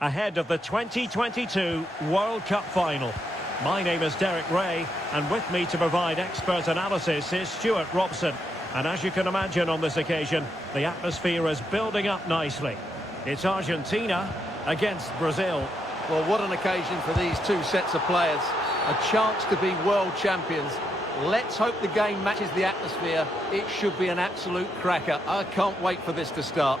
ahead of the 2022 World Cup final. My name is Derek Ray, and with me to provide expert analysis is Stuart Robson. And as you can imagine on this occasion, the atmosphere is building up nicely. It's Argentina against Brazil. Well, what an occasion for these two sets of players. A chance to be world champions. Let's hope the game matches the atmosphere. It should be an absolute cracker. I can't wait for this to start.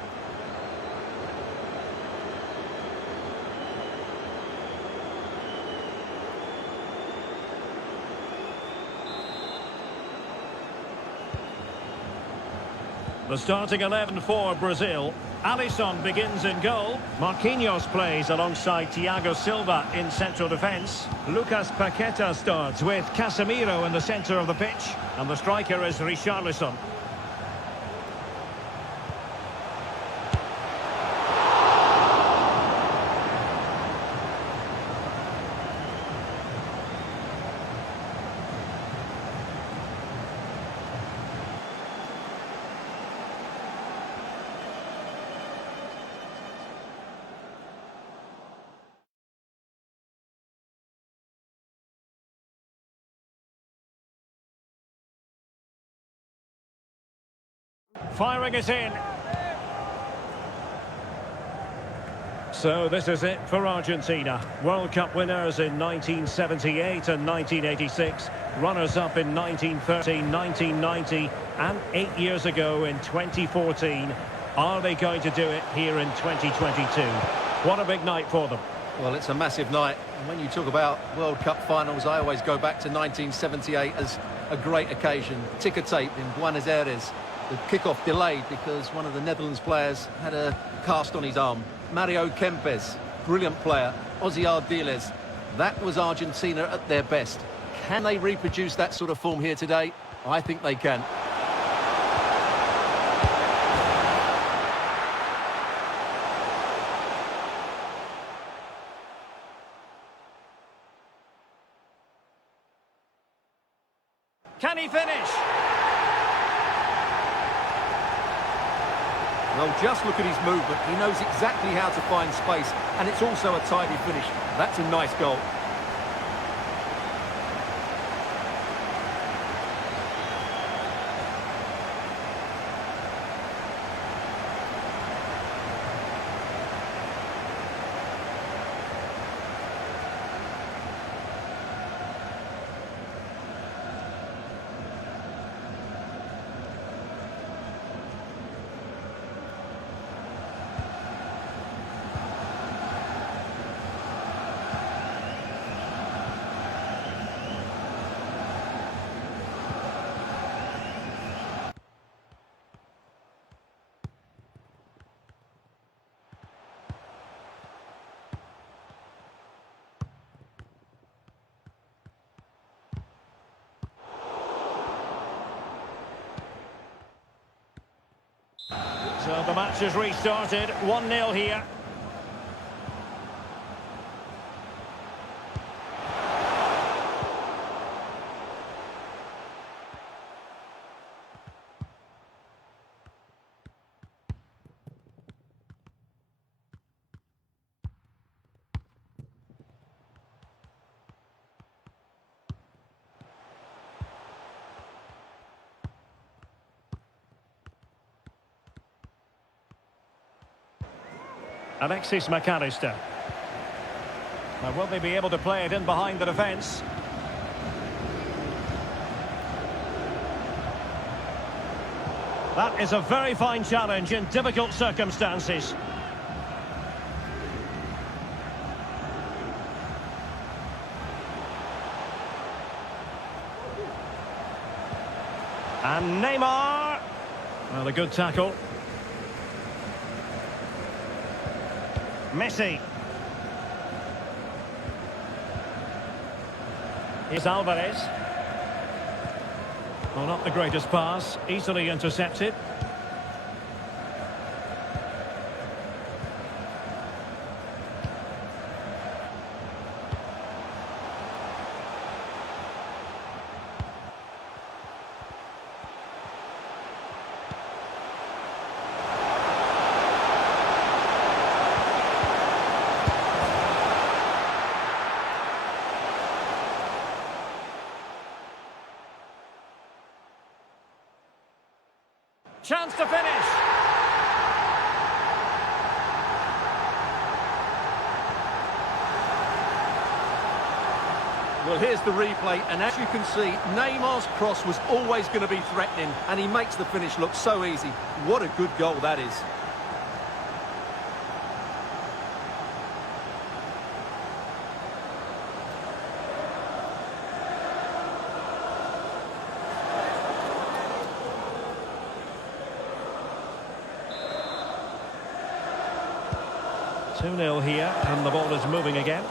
The starting 11 for Brazil. Alisson begins in goal. Marquinhos plays alongside Thiago Silva in central defence. Lucas Paqueta starts with Casemiro in the centre of the pitch. And the striker is Richarlison. Firing it in. So this is it for Argentina. World Cup winners in 1978 and 1986. Runners-up in 1930, 1990 and 8 years ago in 2014. Are they going to do it here in 2022? What a big night for them. Well, it's a massive night. And when you talk about World Cup finals, I always go back to 1978 as a great occasion. Ticker tape in Buenos Aires. The kickoff delayed because one of the Netherlands players had a cast on his arm. Mario Kempes, brilliant player. Ozzy Ardiles. That was Argentina at their best. Can they reproduce that sort of form here today? I think they can. Can he finish? Well, just look at his movement. He knows exactly how to find space, and it's also a tidy finish. That's a nice goal. So the match has restarted, 1-0 here. Alexis McAllister. Now, will they be able to play it in behind the defence? That is a very fine challenge in difficult circumstances. And Neymar. Well, a good tackle. Messi. Here's Alvarez. Well, not the greatest pass. Easily intercepted. Well, here's the replay, and as you can see, Neymar's cross was always going to be threatening, and he makes the finish look so easy. What a good goal that is. Two 0 here, and the ball is moving again.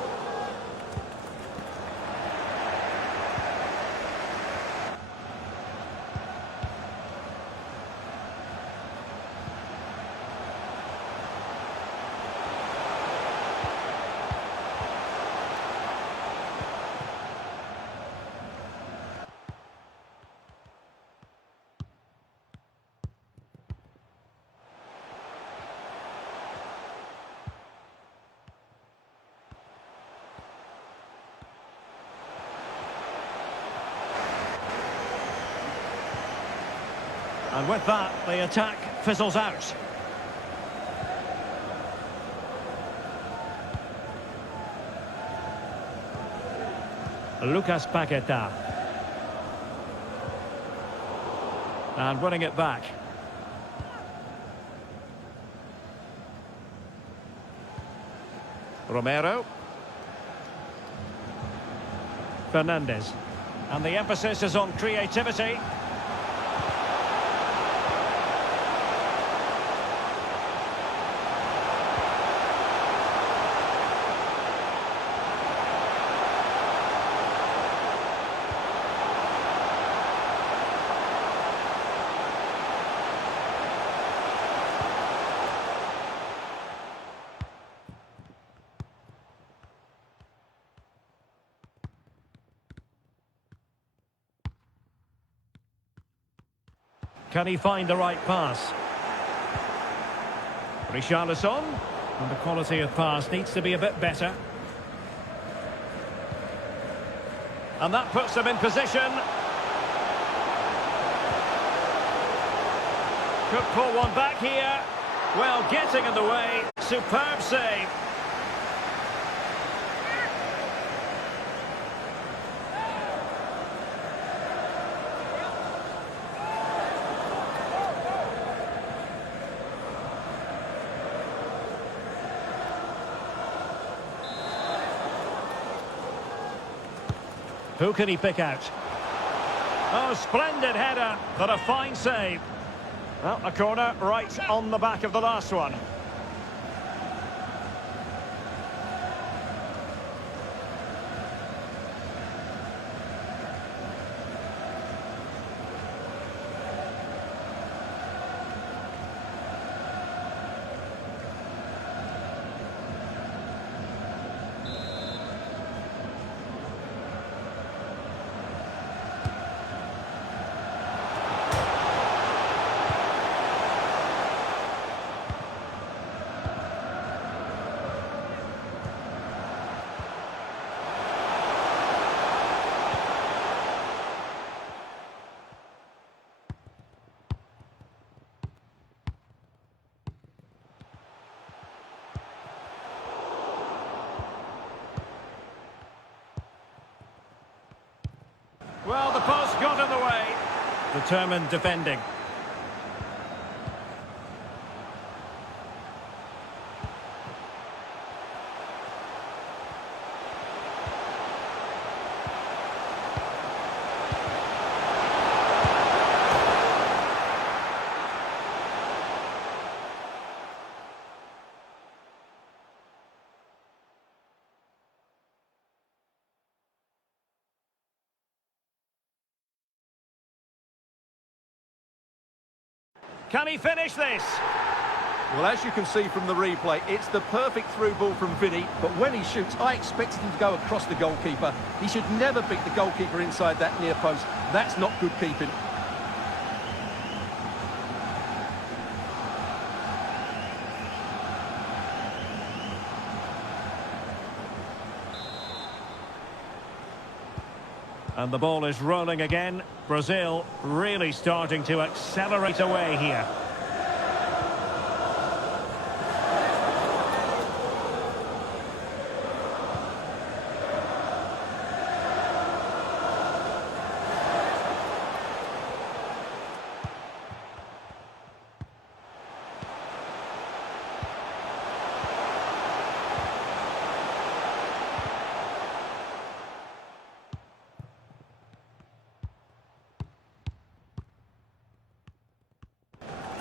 And with that, the attack fizzles out. Lucas Paqueta. And winning it back. Romero. Fernandez. And the emphasis is on creativity. Can he find the right pass? Richarlison. And the quality of pass needs to be a bit better. And that puts them in position. Could pull one back here. Well, getting in the way. Superb save. Who can he pick out? Oh, splendid header, but a fine save. Well, a corner right on the back of the last one. Well, the post got in the way. Determined defending. Can he finish this? Well, as you can see from the replay, it's the perfect through ball from Vinny, but when he shoots, I expected him to go across the goalkeeper. He should never beat the goalkeeper inside that near post. That's not good keeping. And the ball is rolling again. Brazil really starting to accelerate away here.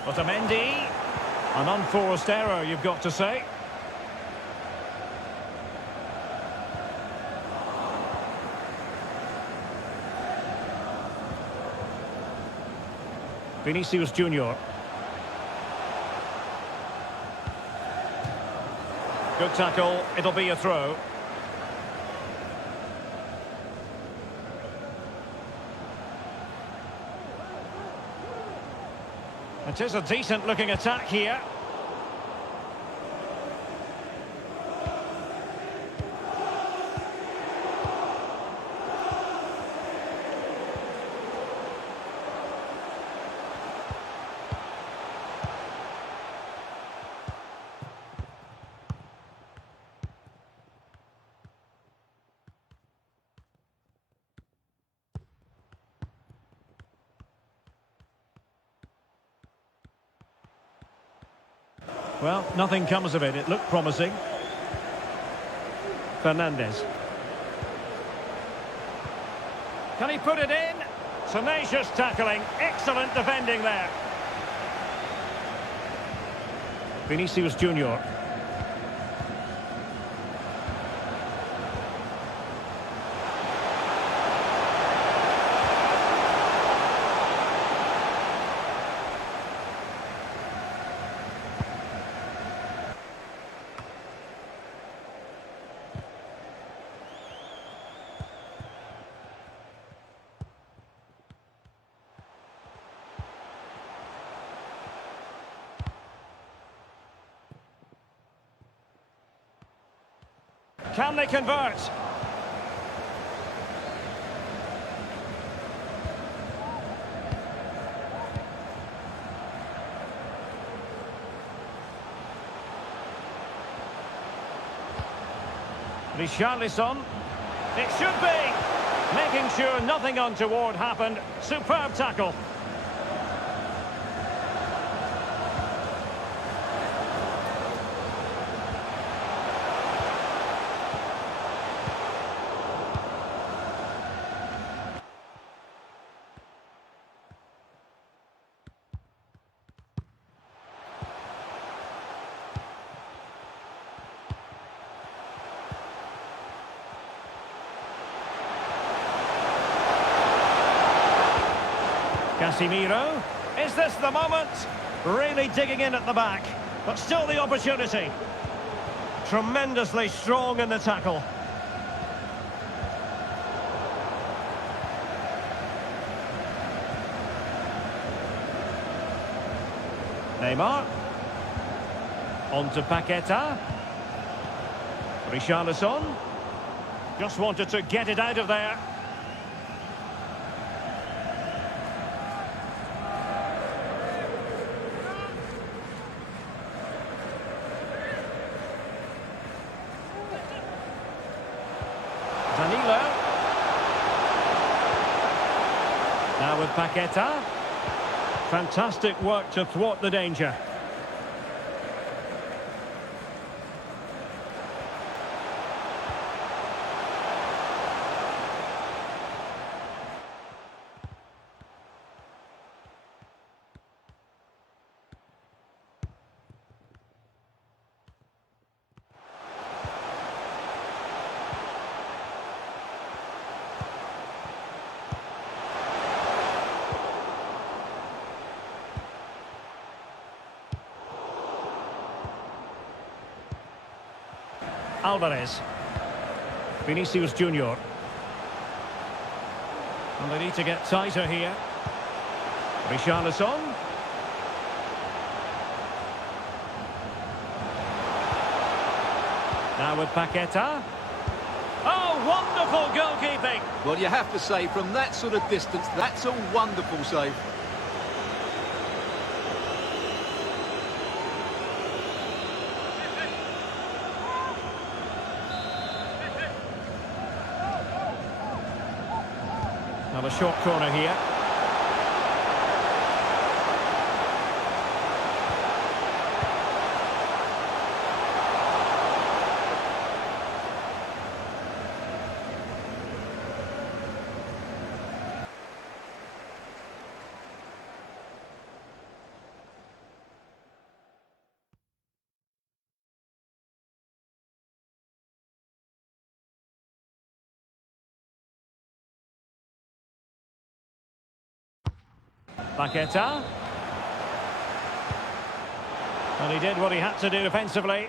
Otamendi. An unforced error, you've got to say. Vinicius Junior. Good tackle, it'll be a throw. It is a decent looking attack here. Well, nothing comes of it. It looked promising. Fernandez. Can he put it in? Tenacious tackling. Excellent defending there. Vinicius Junior. Can they convert? Richarlison. It should be. Making sure nothing untoward happened. Superb tackle. Casemiro. Is this the moment? Really digging in at the back, but still the opportunity. Tremendously strong in the tackle. Neymar. On to Paqueta. Richarlison. Just wanted to get it out of there. Danilo. Now with Paqueta. Fantastic work to thwart the danger. Alvarez. Vinicius Junior. And they need to get tighter here. Richarlison. Now with Paqueta. Oh, wonderful goalkeeping! Well, you have to say, from that sort of distance, that's a wonderful save. Now a short corner here. Paqueta. And he did what he had to do defensively.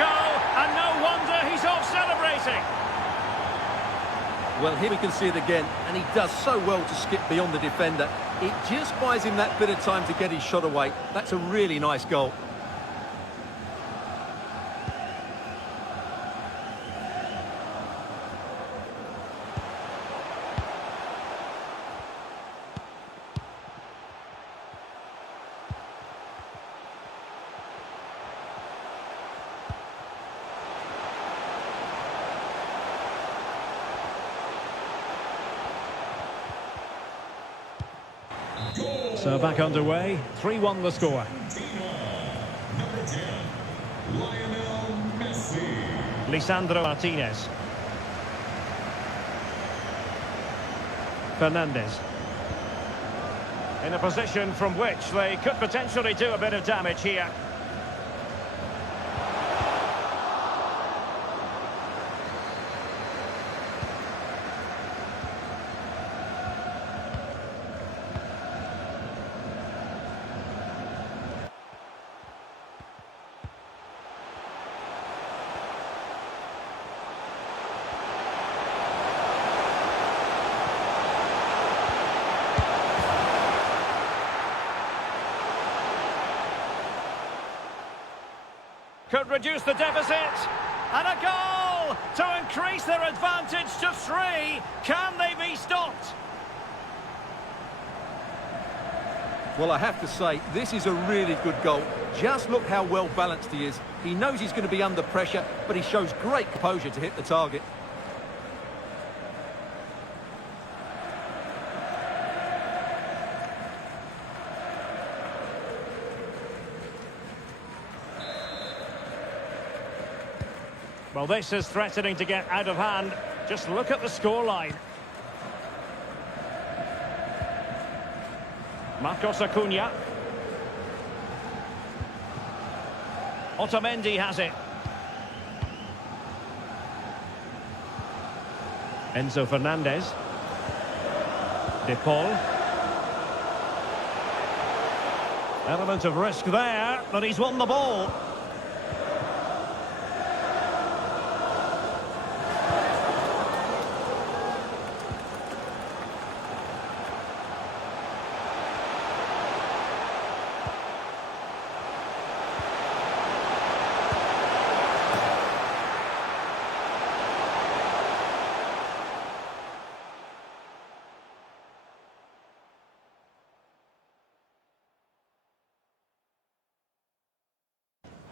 And no wonder he's off celebrating. Well, here we can see it again, and he does so well to skip beyond the defender. It just buys him that bit of time to get his shot away. That's a really nice goal. So back underway, 3-1 the score. Number 10, Lionel Messi. Lisandro Martinez. Fernandes. In a position from which they could potentially do a bit of damage here. Could reduce the deficit. And a goal to increase their advantage to 3. Can they be stopped? Well, I have to say, this is a really good goal. Just look how well balanced he is. He knows he's going to be under pressure, but he shows great composure to hit the target. Well, this is threatening to get out of hand. Just look at the scoreline. Marcos Acuna. Otamendi has it. Enzo Fernandez. De Paul. Element of risk there, but he's won the ball.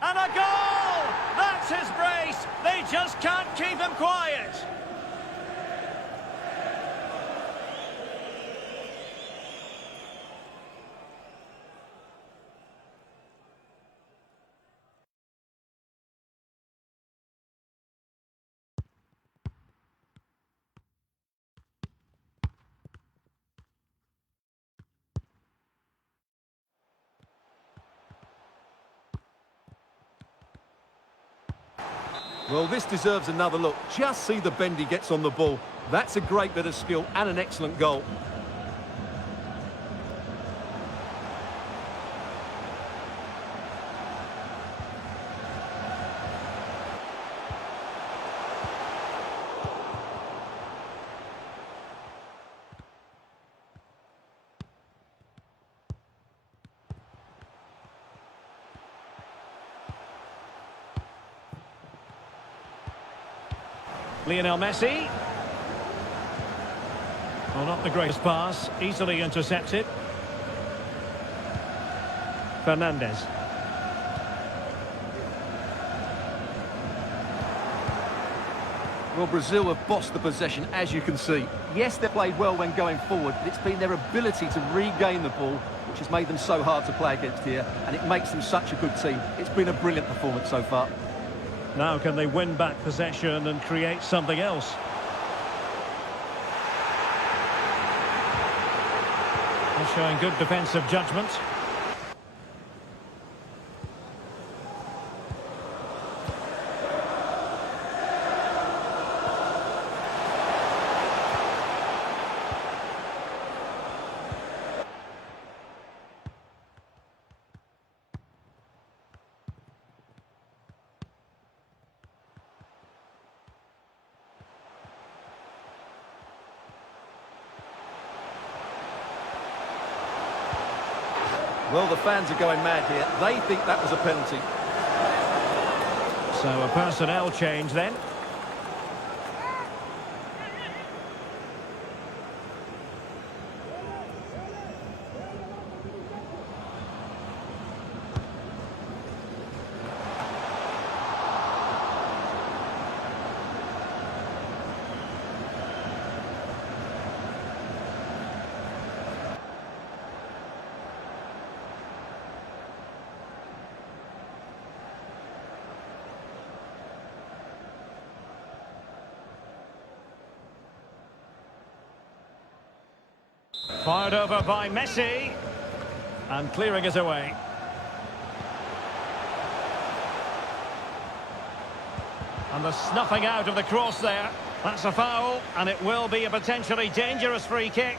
And a goal! That's his brace! They just can't keep him quiet! Well, this deserves another look. Just see the bend he gets on the ball. That's a great bit of skill and an excellent goal. Lionel Messi. Well, not the greatest pass, easily intercepted. Fernandes. Well, Brazil have bossed the possession, as you can see. Yes, they played well when going forward, but it's been their ability to regain the ball which has made them so hard to play against here, and it makes them such a good team. It's been a brilliant performance so far. Now can they win back possession and create something else? They're showing good defensive judgment. Well, the fans are going mad here. They think that was a penalty. So a personnel change then. Fired over by Messi. And clearing it away. And the snuffing out of the cross there. That's a foul, and it will be a potentially dangerous free kick.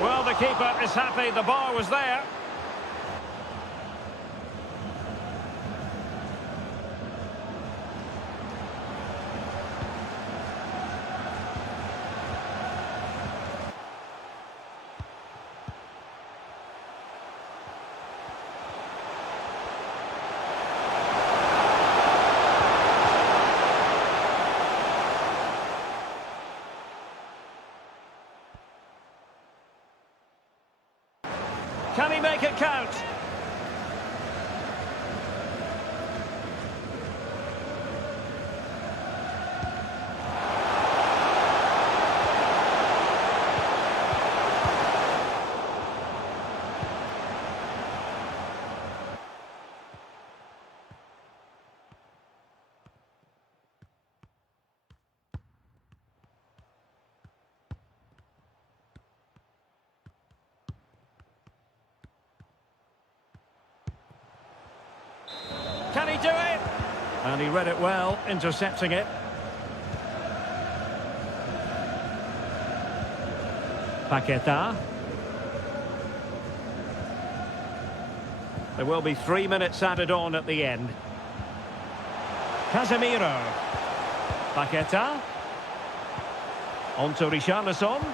Well, the keeper is happy the bar was there. Can he make it count? Can he do it? And he read it well, intercepting it. Paquetá. There will be 3 minutes added on at the end. Casemiro. Paquetá. On to Richarlison.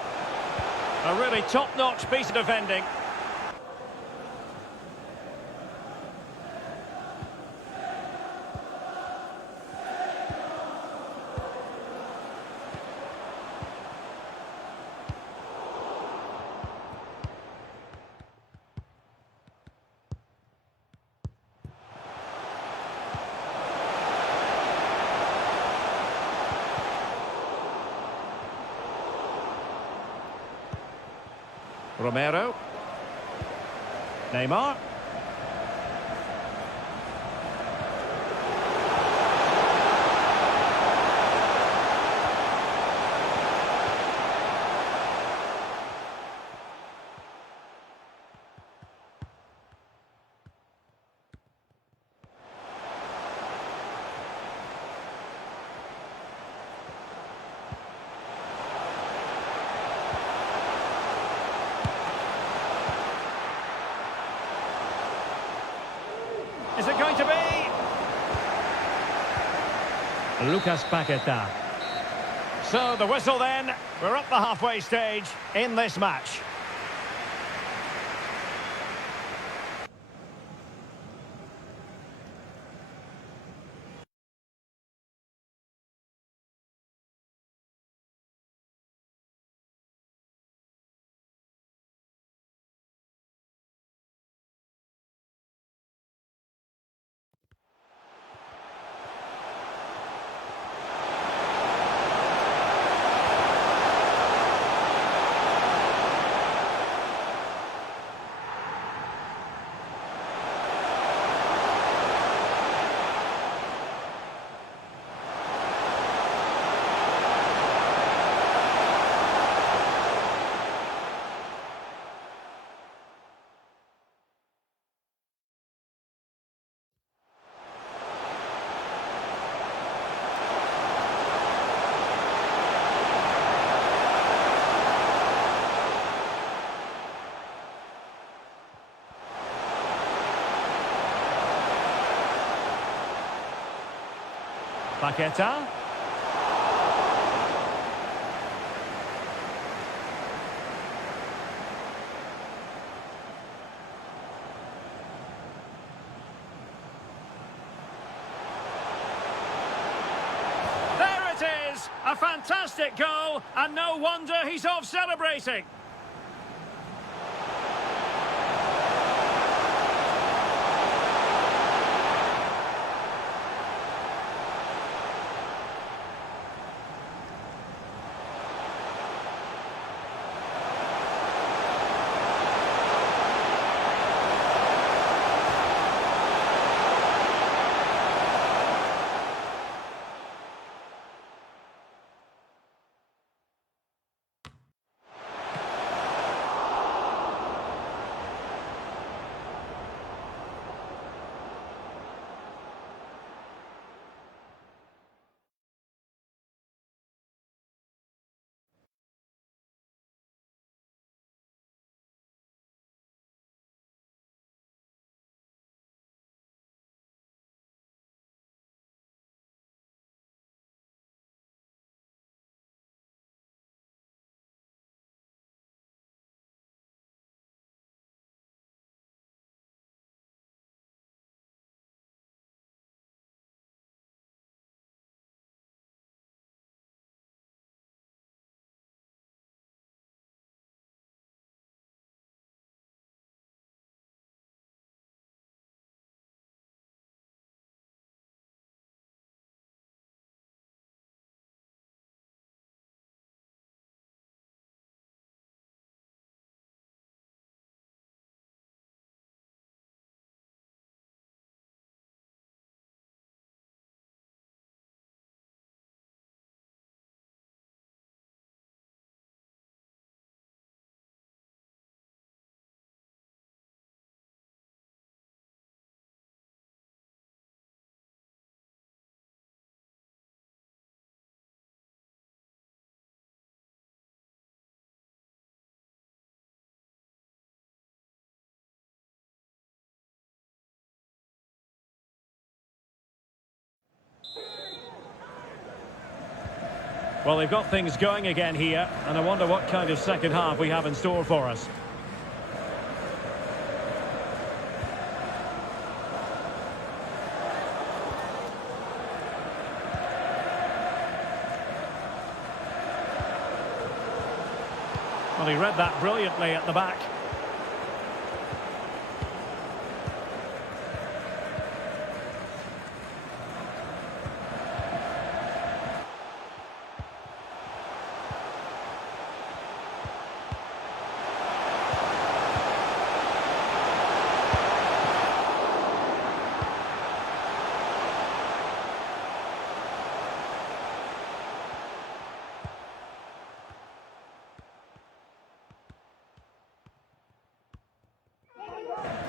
A really top-notch piece of defending. Romero. Neymar. Is it going to be? Lucas Paquetá. So the whistle then. We're up the halfway stage in this match. Paqueta. There it is! A fantastic goal, and no wonder he's off celebrating. Well, they've got things going again here, and I wonder what kind of second half we have in store for us. Well, he read that brilliantly at the back.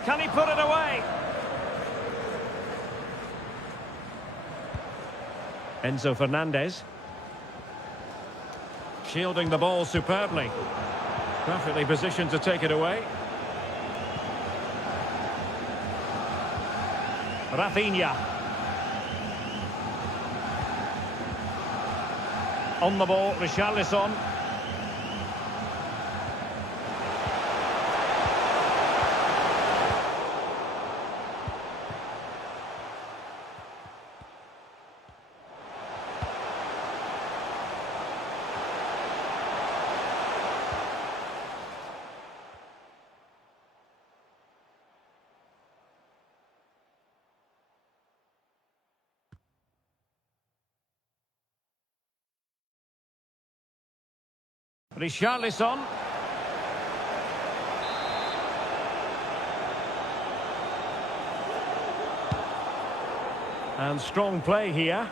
Can he put it away? Enzo Fernandez. Shielding the ball superbly. Perfectly positioned to take it away. Rafinha. On the ball, Richarlison. Richarlison. And strong play here.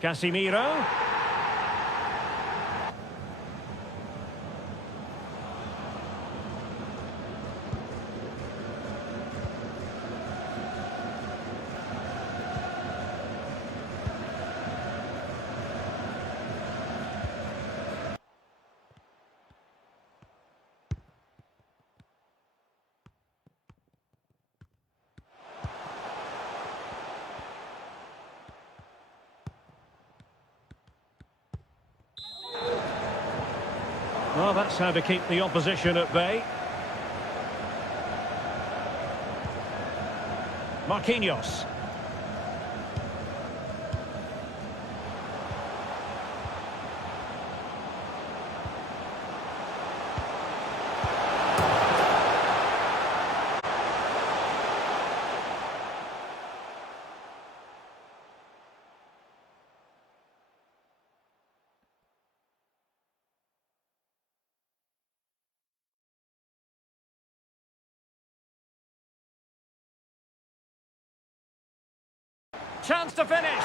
Casemiro. Well, that's how to keep the opposition at bay. Marquinhos. Chance to finish.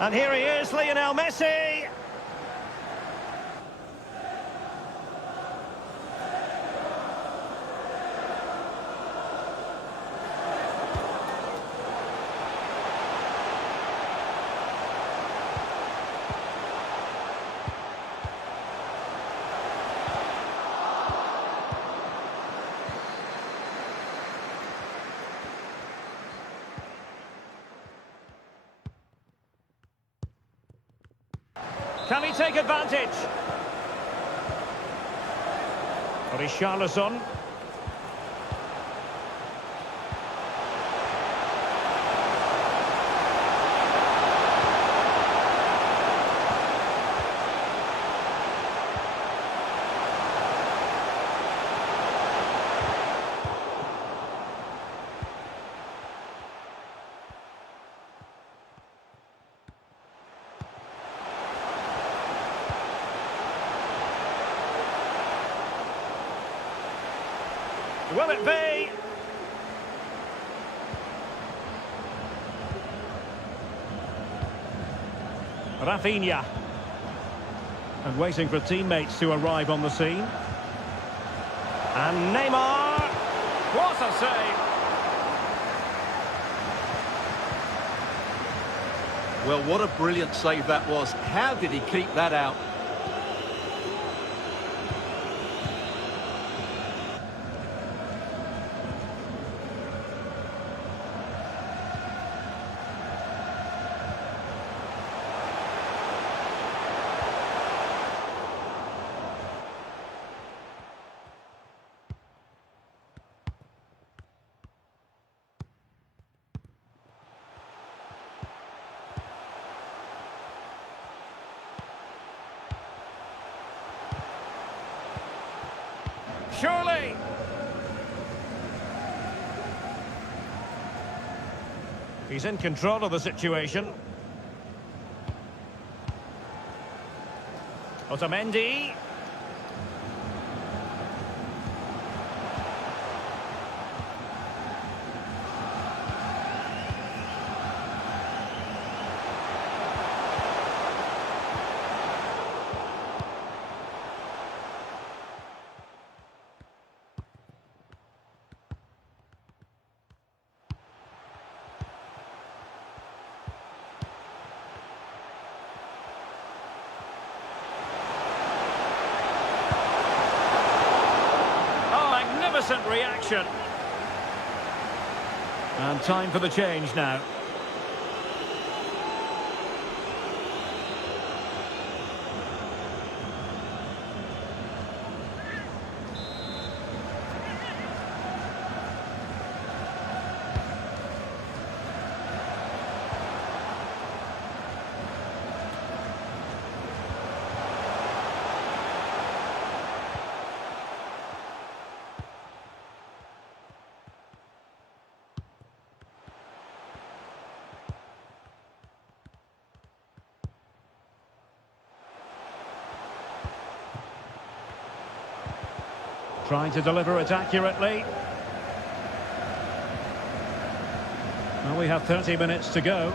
And here he is, Lionel Messi. Can he take advantage? Richarlison. Will it be? Rafinha. And waiting for teammates to arrive on the scene. And Neymar. What a save! Well, what a brilliant save that was. How did he keep that out? Surely! He's in control of the situation. Otamendi. Magnificent reaction. And time for the change now. Trying to deliver it accurately. Well, we have 30 minutes to go.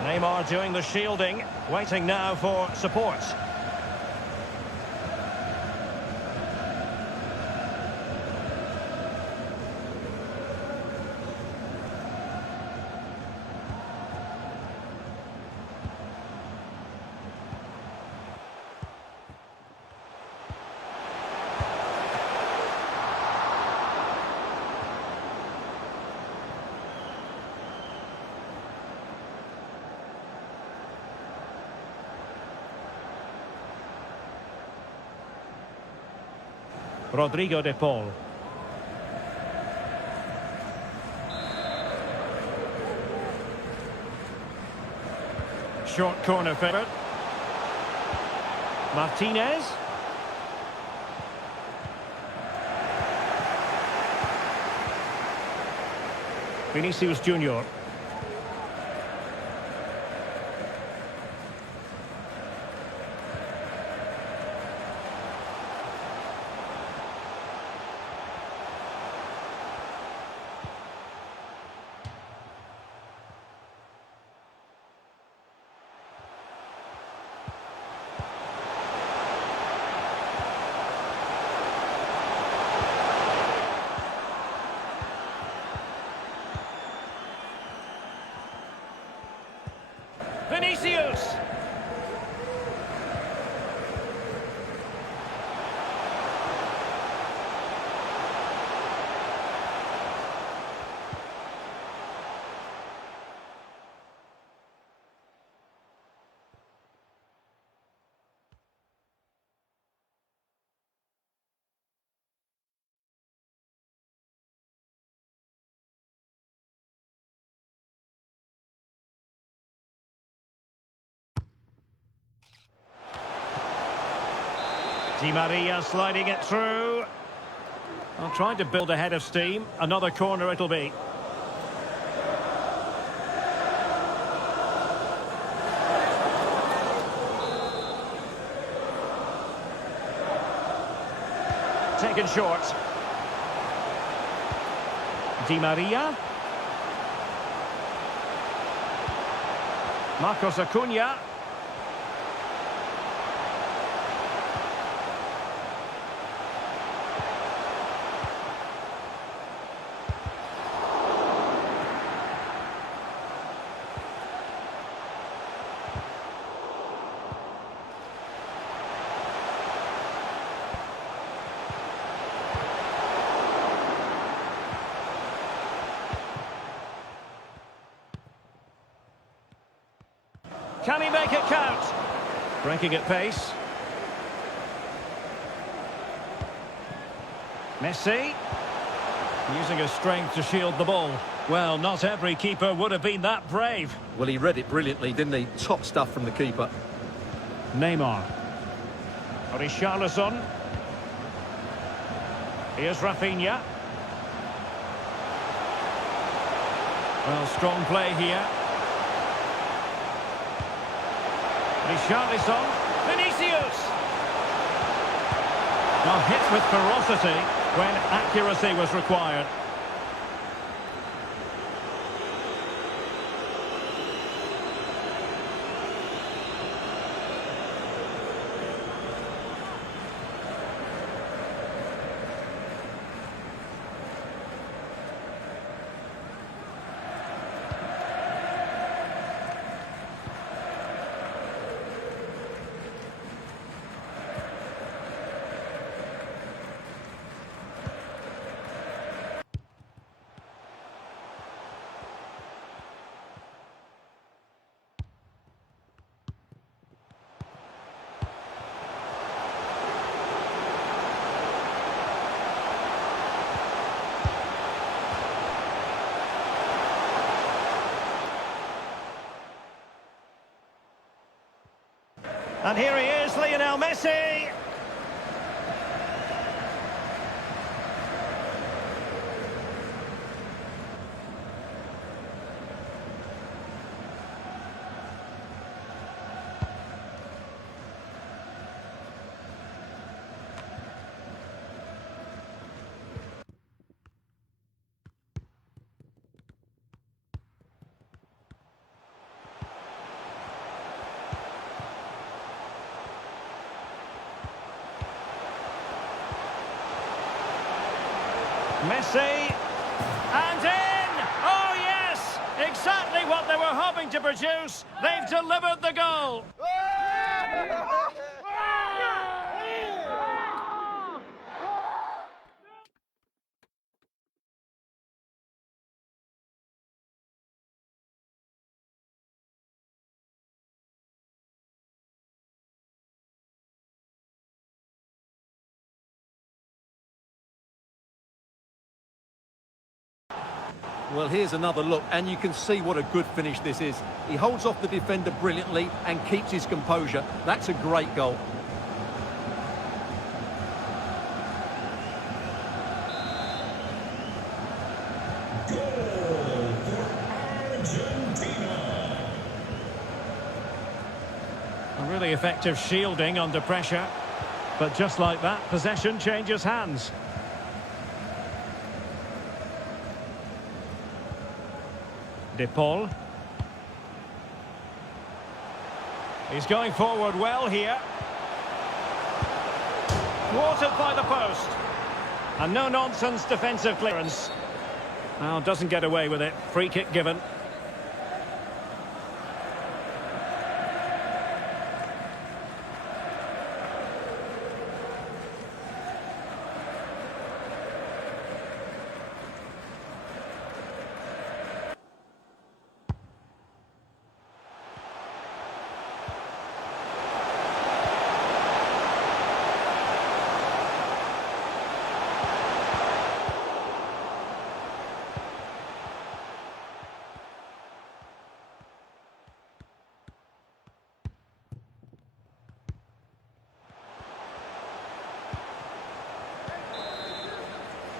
Neymar doing the shielding, waiting now for support. Rodrigo de Paul. Short corner favourite. Martinez. Vinicius Junior. Vinicius! Di Maria sliding it through. I'm trying to build a head of steam. Another corner it'll be. Taken short. Di Maria. Marcos Acuna. Can he make it count? Breaking at pace. Messi. Using his strength to shield the ball. Well, not every keeper would have been that brave. Well, he read it brilliantly, didn't he? Top stuff from the keeper. Neymar. Richarlison. Here's Rafinha. Well, strong play here. Richarlison, Vinicius! Now hit with ferocity when accuracy was required. And here he is, Lionel Messi. Messi, and in! Oh yes! Exactly what they were hoping to produce. They've delivered the goal. Well, here's another look, and you can see what a good finish this is. He holds off the defender brilliantly and keeps his composure. That's a great goal. Goal for Argentina. A really effective shielding under pressure. But just like that, possession changes hands. De Paul. He's going forward well here. Thwarted by the post. And no-nonsense defensive clearance. Now doesn't get away with it. Free kick given.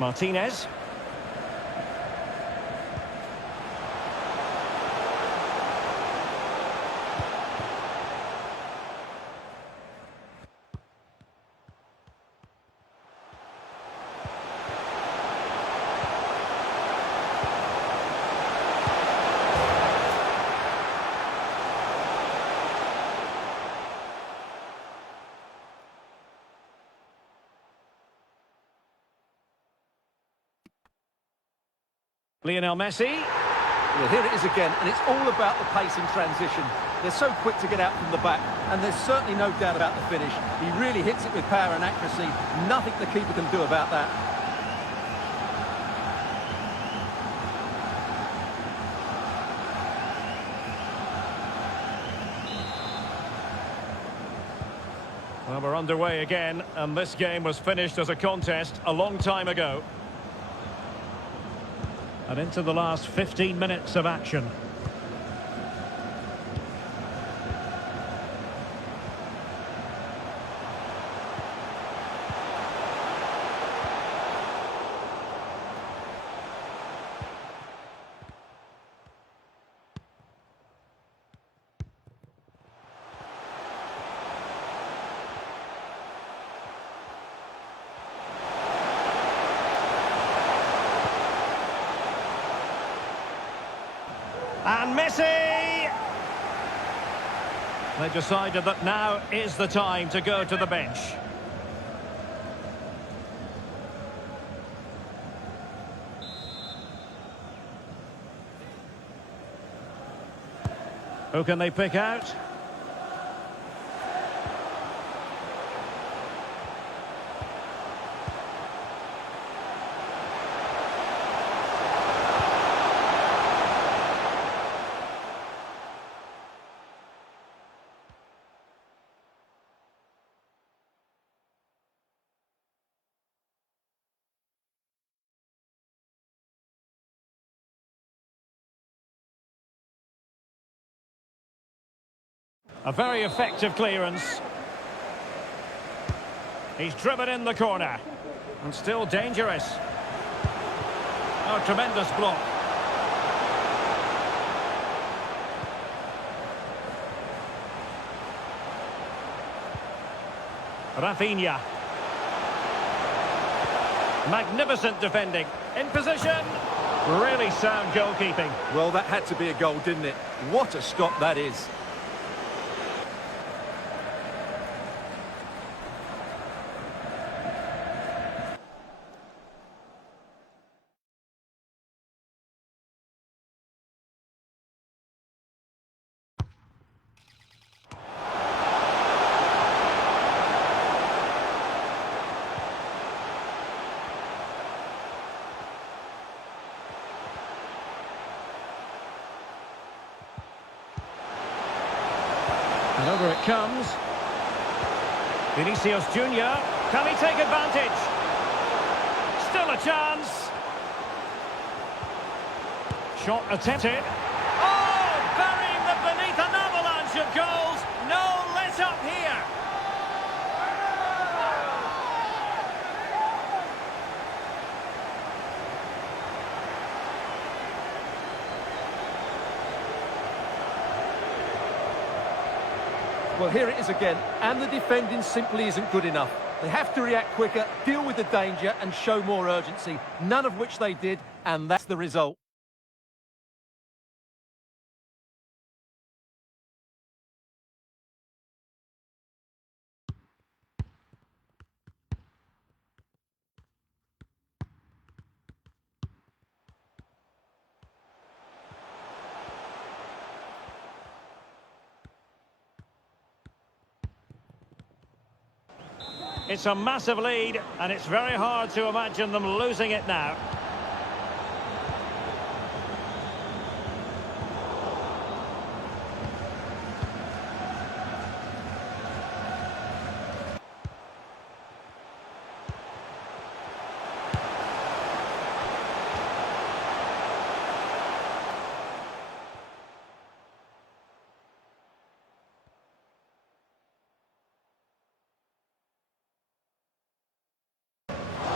Martinez. Lionel Messi. Well, here it is again, and it's all about the pace in transition. They're so quick to get out from the back, and there's certainly no doubt about the finish. He really hits it with power and accuracy. Nothing the keeper can do about that. Well, we're underway again, and this game was finished as a contest a long time ago. And into the last 15 minutes of action. And Messi! They decided that now is the time to go to the bench. Who can they pick out? A very effective clearance. He's driven in the corner. And still dangerous. Oh, tremendous block. Rafinha. Magnificent defending. In position. Really sound goalkeeping. Well, that had to be a goal, didn't it? What a stop that is. And over it comes. Vinicius Junior. Can he take advantage? Still a chance. Shot attempted. Oh, burying them beneath an avalanche of goals. No let up here. Well, here it is again, and the defending simply isn't good enough. They have to react quicker, deal with the danger, and show more urgency, none of which they did, and that's the result. It's a massive lead, and it's very hard to imagine them losing it now.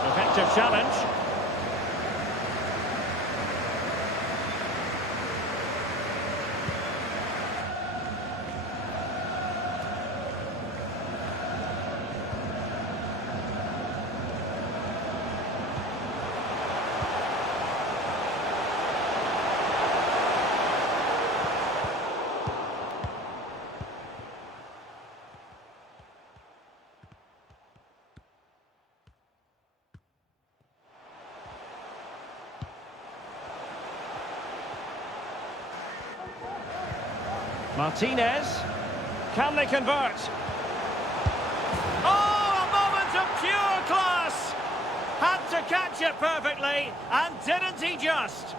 Effective challenge. Martinez. Can they convert? Oh, a moment of pure class! Had to catch it perfectly, and didn't he just?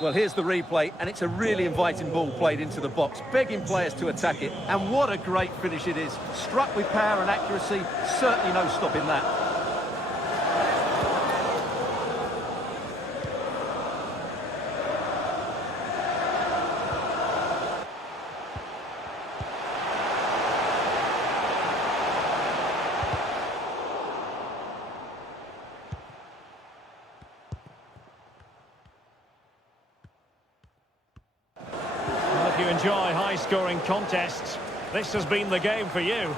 Well, here's the replay, and it's a really inviting ball played into the box, begging players to attack it. And what a great finish it is. Struck with power and accuracy, certainly no stopping that. If you enjoy high-scoring contests, this has been the game for you.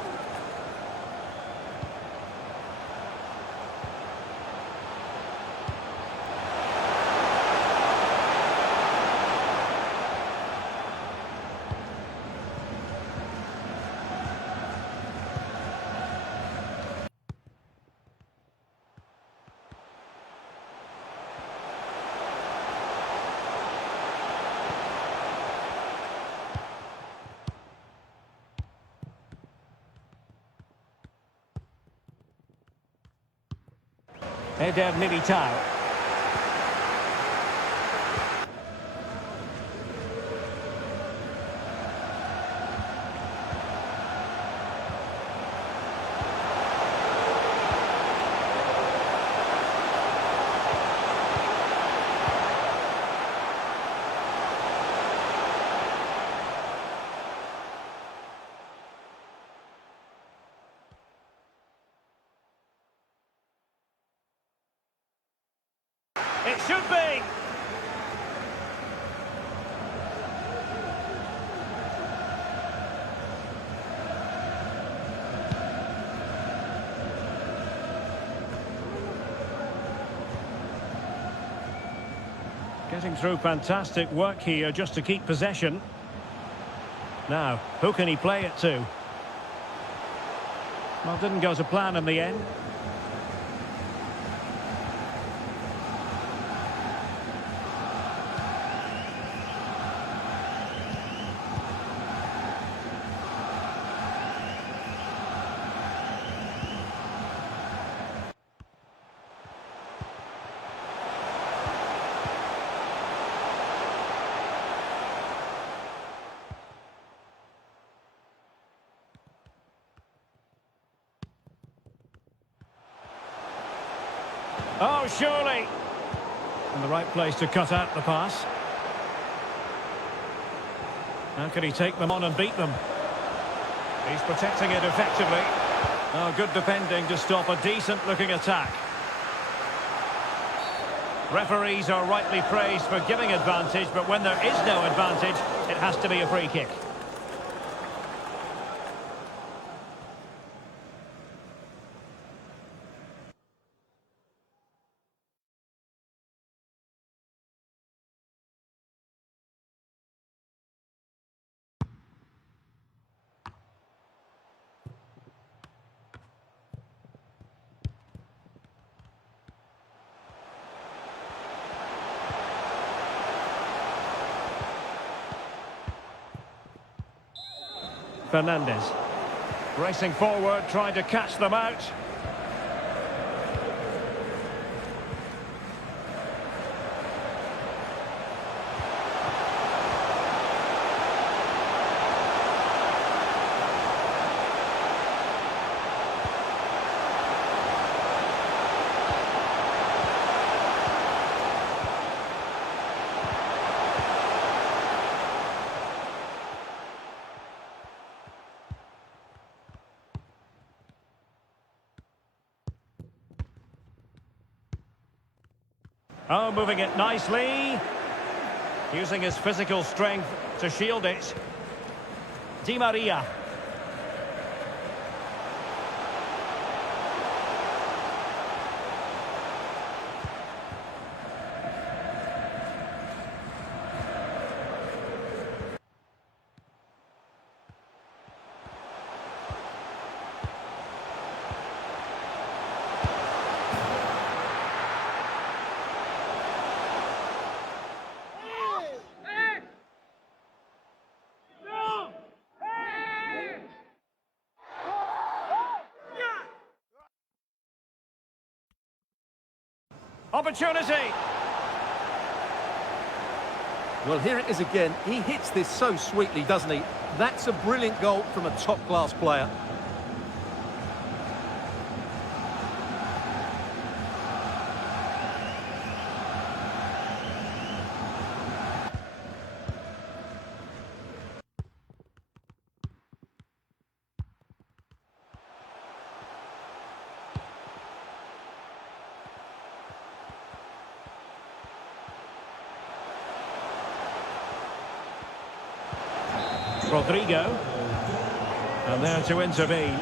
Eder Militao. It should be. Getting through fantastic work here just to keep possession. Now, who can he play it to? Well, didn't go to plan in the end. Oh, surely! In the right place to cut out the pass. How can he take them on and beat them? He's protecting it effectively. Oh, good defending to stop a decent-looking attack. Referees are rightly praised for giving advantage, but when there is no advantage, it has to be a free kick. Fernandes. Racing forward, trying to catch them out. Oh, moving it nicely. Using his physical strength to shield it. Di Maria. Opportunity! Well, here it is again. He hits this so sweetly, doesn't he? That's a brilliant goal from a top-class player. Rodrigo. And there to intervene.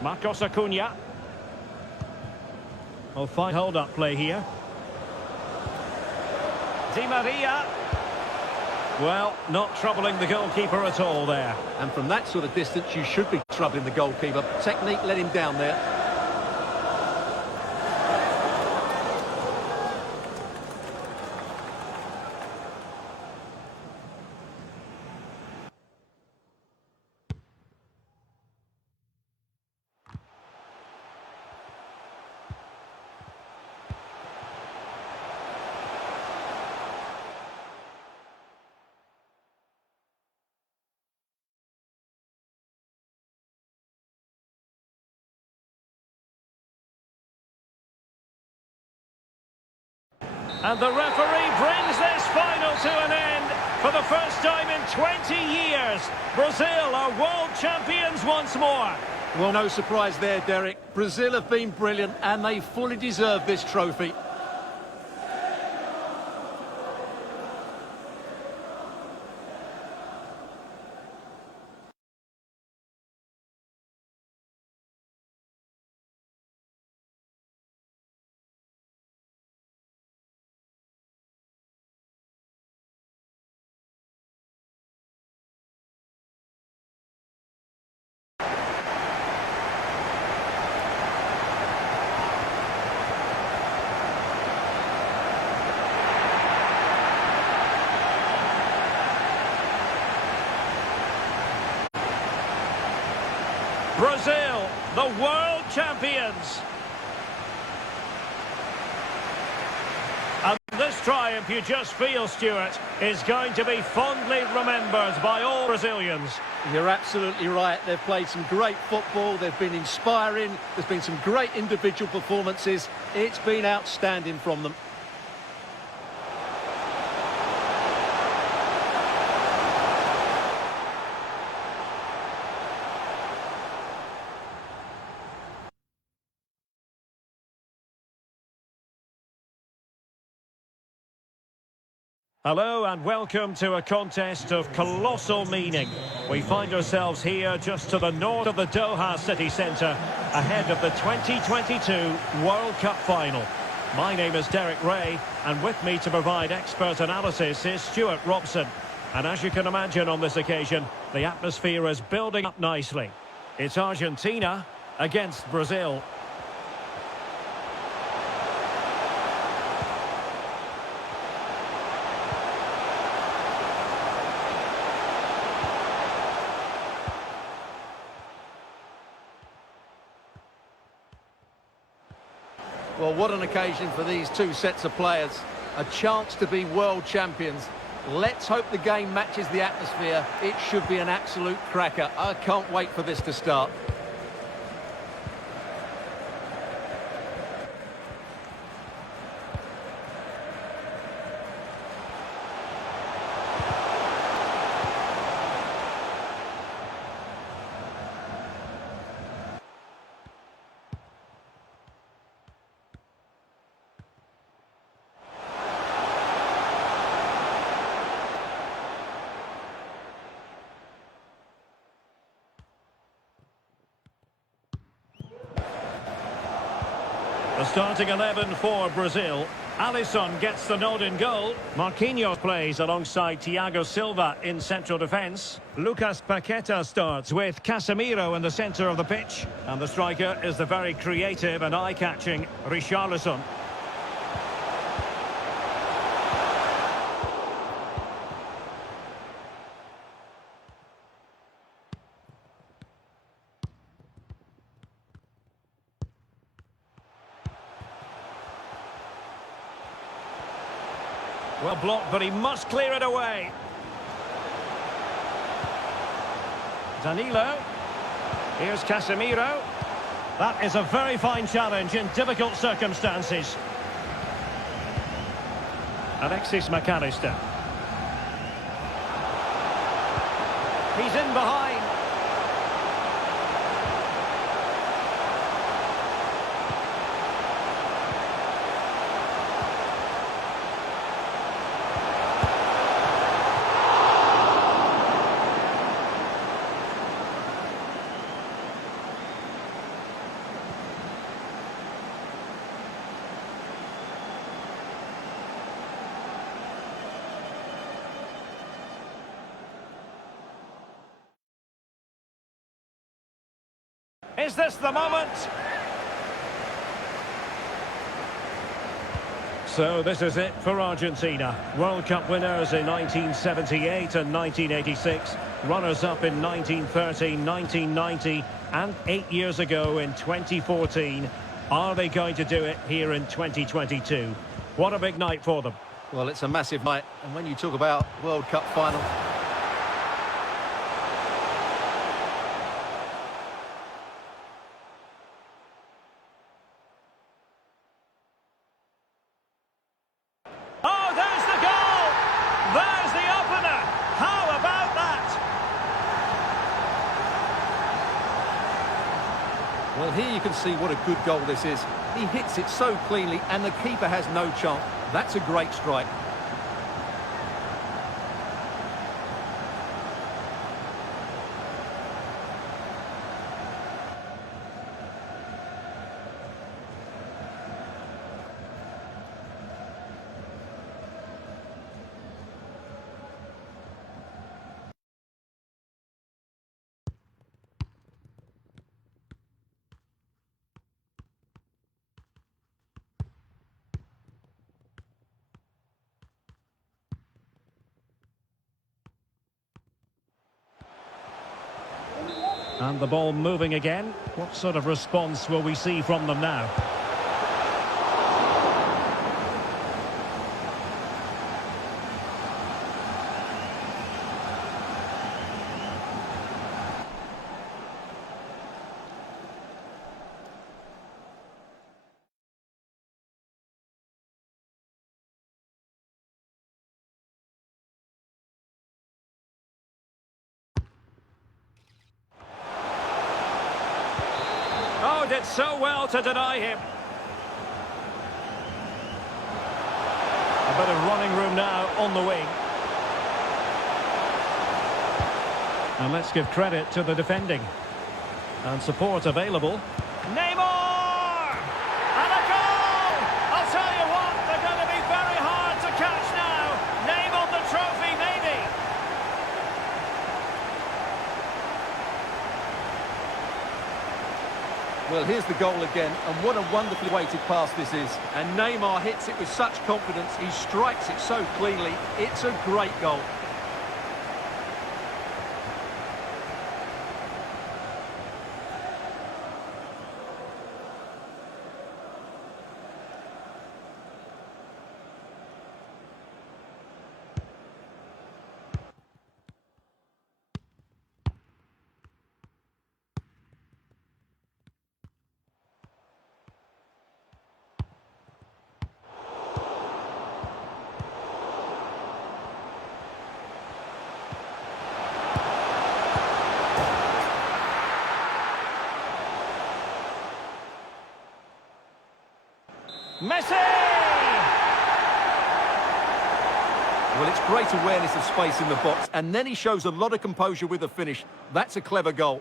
Marcos Acuna. Well, fine hold-up play here. Di Maria. Well, not troubling the goalkeeper at all there. And from that sort of distance, you should be troubling the goalkeeper. Technique let him down there. And the referee brings this final to an end. For the first time in 20 years, Brazil are world champions once more. Well, no surprise there, Derek. Brazil have been brilliant and they fully deserve this trophy. Brazil, the world champions. And this triumph, you just feel, Stuart, is going to be fondly remembered by all Brazilians. You're absolutely right. They've played some great football. They've been inspiring. There's been some great individual performances. It's been outstanding from them. Hello and welcome to a contest of colossal meaning. We find ourselves here just to the north of the Doha city centre, ahead of the 2022 World Cup final. My name is Derek Ray, and with me to provide expert analysis is Stuart Robson. And as you can imagine on this occasion, the atmosphere is building up nicely. It's Argentina against Brazil. Well, what an occasion for these two sets of players. A chance to be world champions. Let's hope the game matches the atmosphere. It should be an absolute cracker. I can't wait for this to start. The starting 11 for Brazil. Alisson gets the nod in goal. Marquinhos plays alongside Thiago Silva in central defence. Lucas Paqueta starts with Casemiro in the centre of the pitch. And the striker is the very creative and eye-catching Richarlison. Well blocked, but he must clear it away. Danilo. Here's Casemiro. That is a very fine challenge in difficult circumstances. Alexis Mac Allister. He's in behind. Is this the moment? So this is it for Argentina. World Cup winners in 1978 and 1986. Runners-up in 1930, 1990 and 8 years ago in 2014. Are they going to do it here in 2022? What a big night for them. Well, it's a massive night. And when you talk about World Cup final... Oh, there's the goal! There's the opener! How about that? Well, here you can see what a good goal this is. He hits it so cleanly and the keeper has no chance. That's a great strike. And the ball moving again. What sort of response will we see from them now? Oh, did so well to deny him. A bit of running room now on the wing. And let's give credit to the defending. And support available. Neymar! And a goal! I'll tell you what, they're going to be very hard to catch now. Name on the trophy, maybe. Well, here's the goal again, and what a wonderfully weighted pass this is. And Neymar hits it with such confidence. He strikes it so cleanly. It's a great goal. Messi! Well, it's great awareness of space in the box, and then he shows a lot of composure with the finish. That's a clever goal.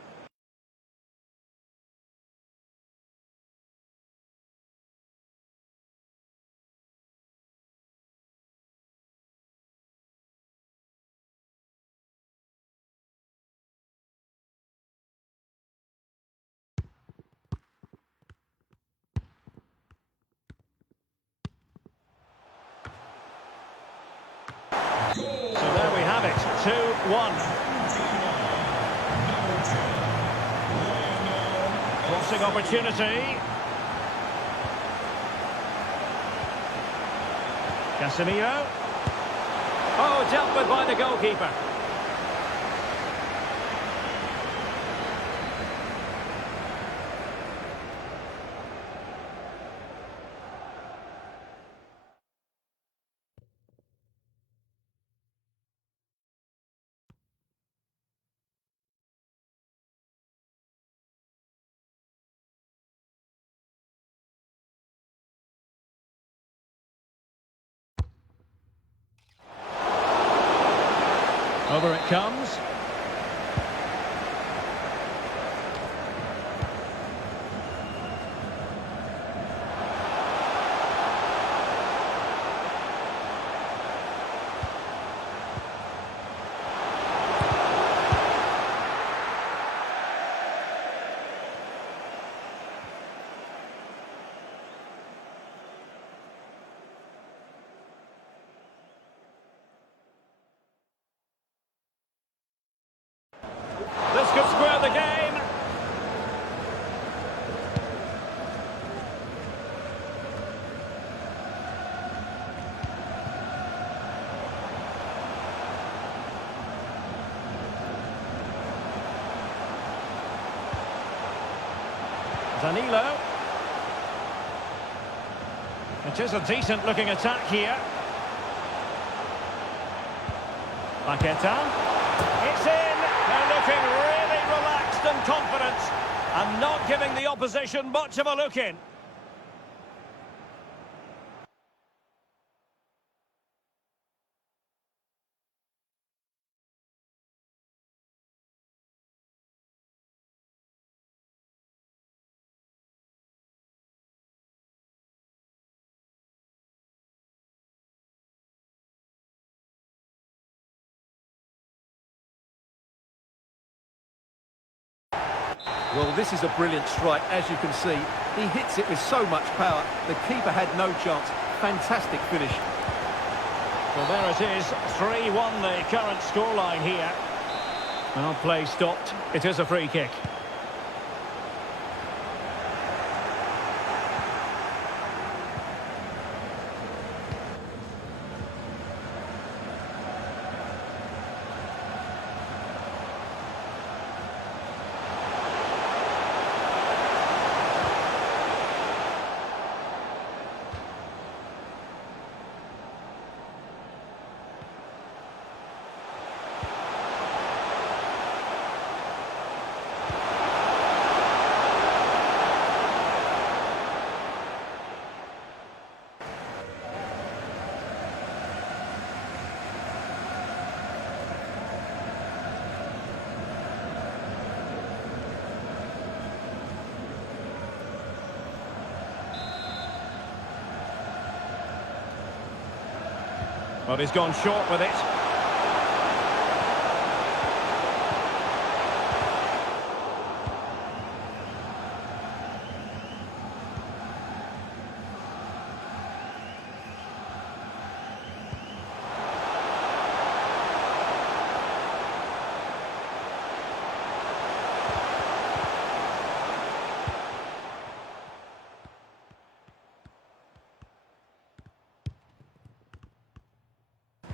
So there we have it, 2-1. Crossing opportunity. Casemiro. Oh, dealt with by the goalkeeper. Over it comes. This could square the game. Danilo. It is a decent looking attack here. Paqueta. It's in. They're looking really relaxed and confident and not giving the opposition much of a look in. Well, this is a brilliant strike, as you can see. He hits it with so much power. The keeper had no chance. Fantastic finish. Well, there it is, 3-1 the current scoreline here. Well, play stopped. It is a free kick. But he's gone short with it.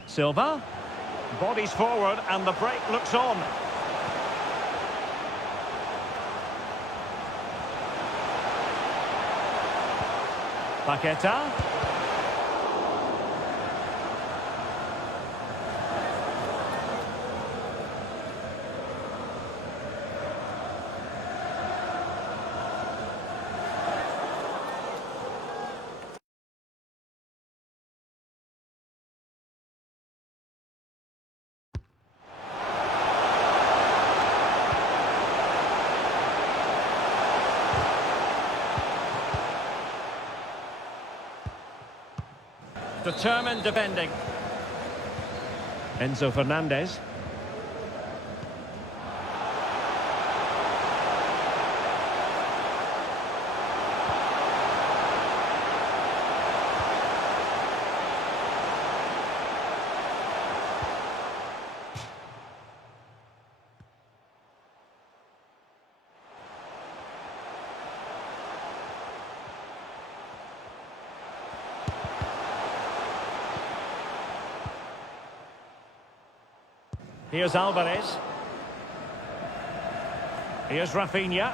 Silva. Bodies forward and the break looks on. Paqueta. Determined defending. Enzo Fernandez. Here's Alvarez. Here's Rafinha.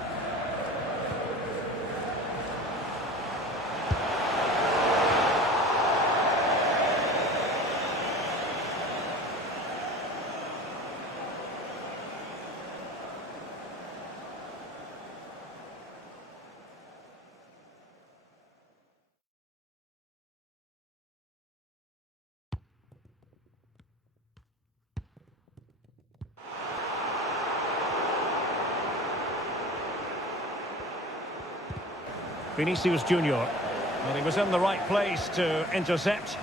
Vinicius Junior. Well, he was in the right place to intercept.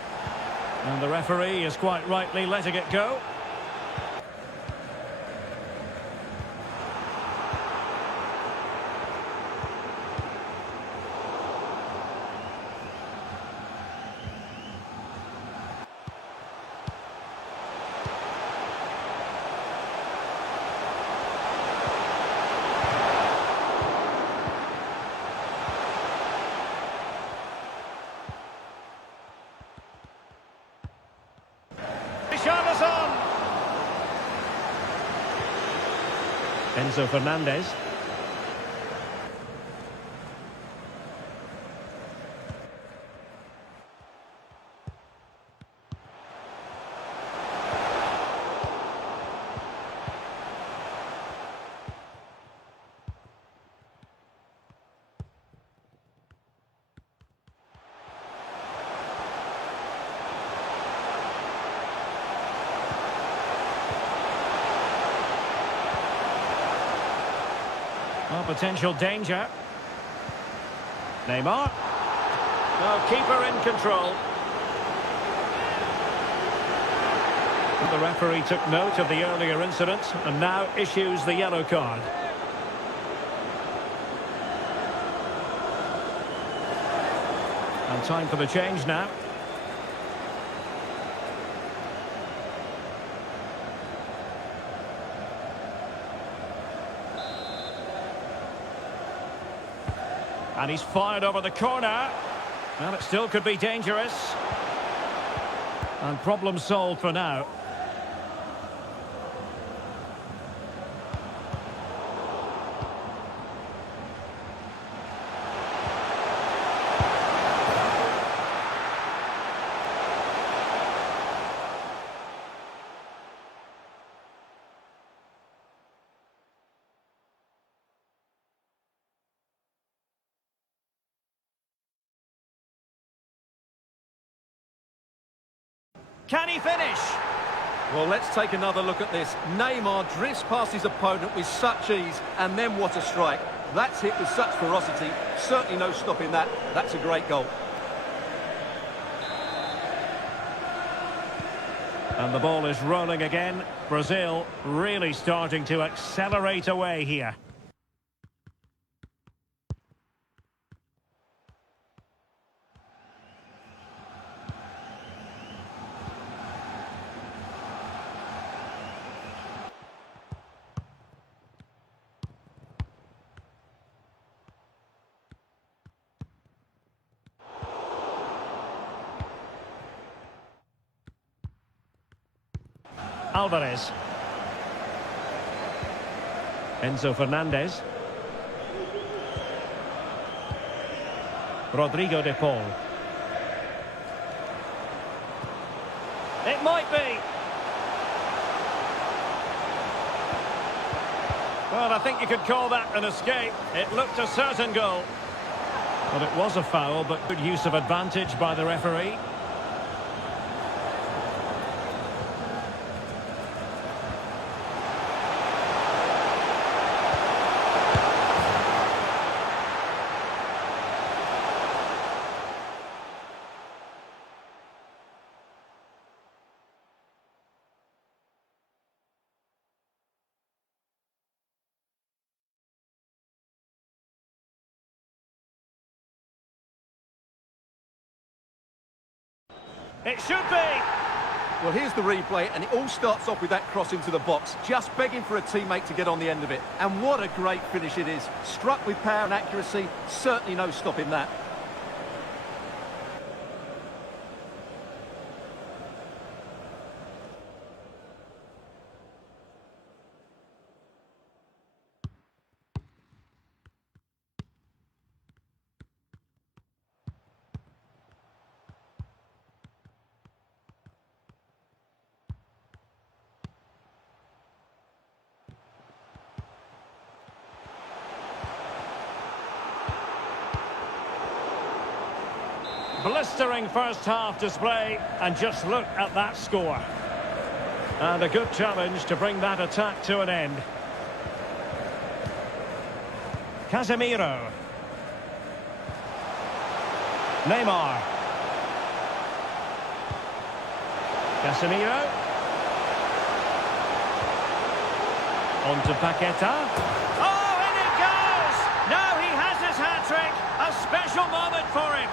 And the referee is quite rightly letting it go. Enzo Fernandez. Well, potential danger. Neymar. No, keeper in control. The referee took note of the earlier incident and now issues the yellow card. And time for the change now. And he's fired over the corner. Well, it still could be dangerous. And problem solved for now. Can he finish? Well, let's take another look at this. Neymar drifts past his opponent with such ease, and then what a strike. That's hit with such ferocity. Certainly no stopping that. That's a great goal. And the ball is rolling again. Brazil really starting to accelerate away here. Alvarez. Enzo Fernandez. Rodrigo de Paul. It might be. Well, I think you could call that an escape. It looked a certain goal. Well, it was a foul, but good use of advantage by the referee. It should be! Well, here's the replay, and it all starts off with that cross into the box, just begging for a teammate to get on the end of it. And what a great finish it is. Struck with power and accuracy, certainly no stopping that. Blistering first half display, and just look at that score. And a good challenge to bring that attack to an end. Casemiro. Neymar. Casemiro. On to Paqueta. Oh, and it goes! Now he has his hat-trick. A special moment for him.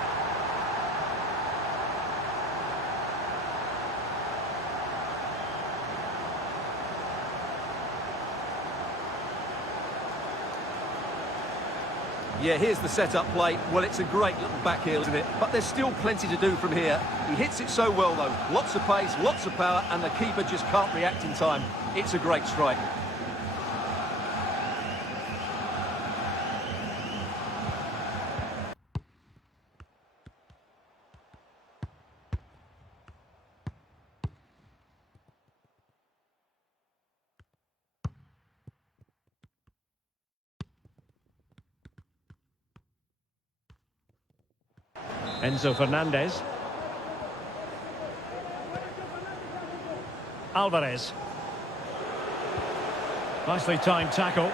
Yeah, here's the set-up play. Well, it's a great little back heel, isn't it? But there's still plenty to do from here. He hits it so well, though. Lots of pace, lots of power, and the keeper just can't react in time. It's a great strike. Enzo Fernandez. Alvarez. Nicely timed tackle.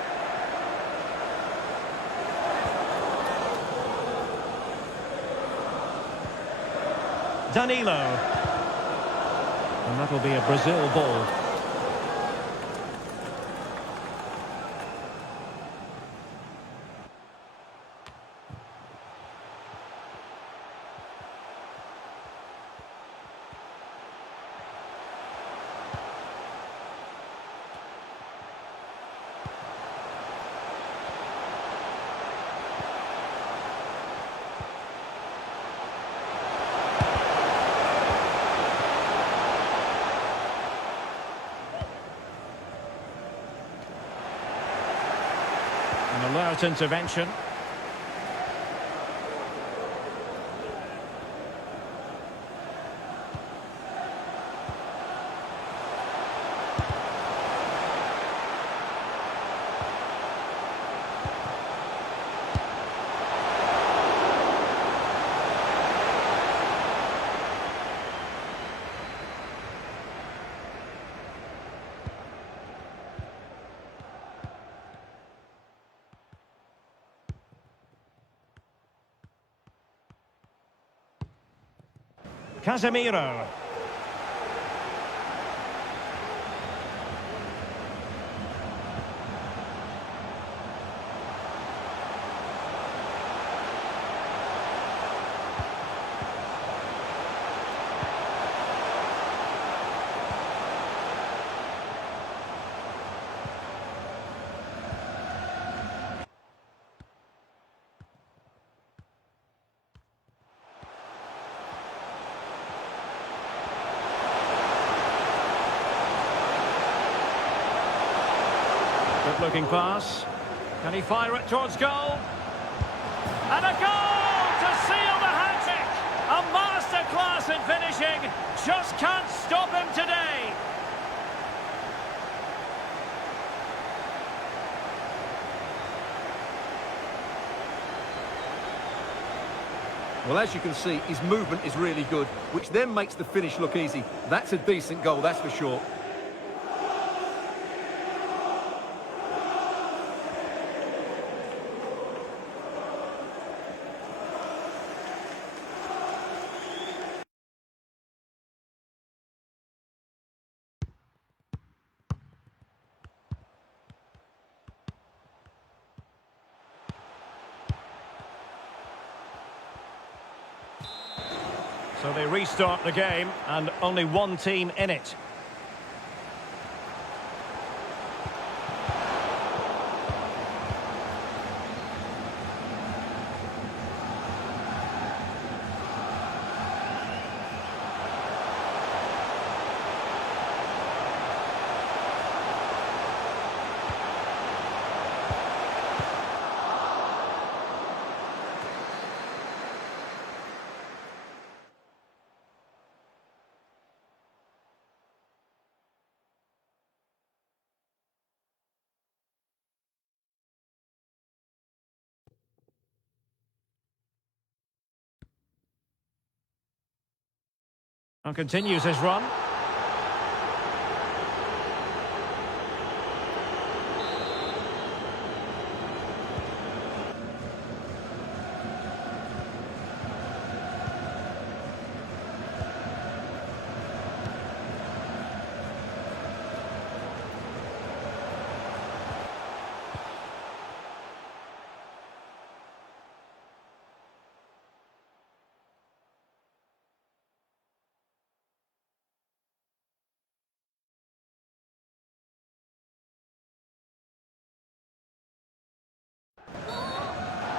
Danilo. And that'll be a Brazil ball. An alert intervention. Casemiro. looking pass. Can he fire it towards goal? And a goal to seal the hat-trick! A masterclass in finishing. Just can't stop him today. Well, as you can see, his movement is really good, which then makes the finish look easy. That's a decent goal, that's for sure. So they restart the game, and only one team in it. And continues his run.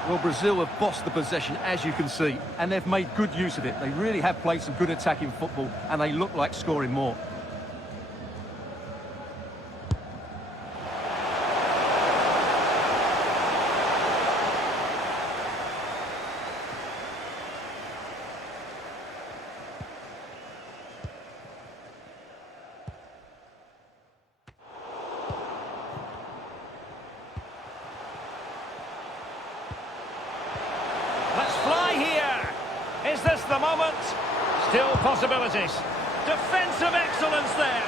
Well, Brazil have bossed the possession, as you can see, and they've made good use of it. They really have played some good attacking football, and they look like scoring more. Let's fly here. Is this the moment? Still possibilities. Defensive excellence there.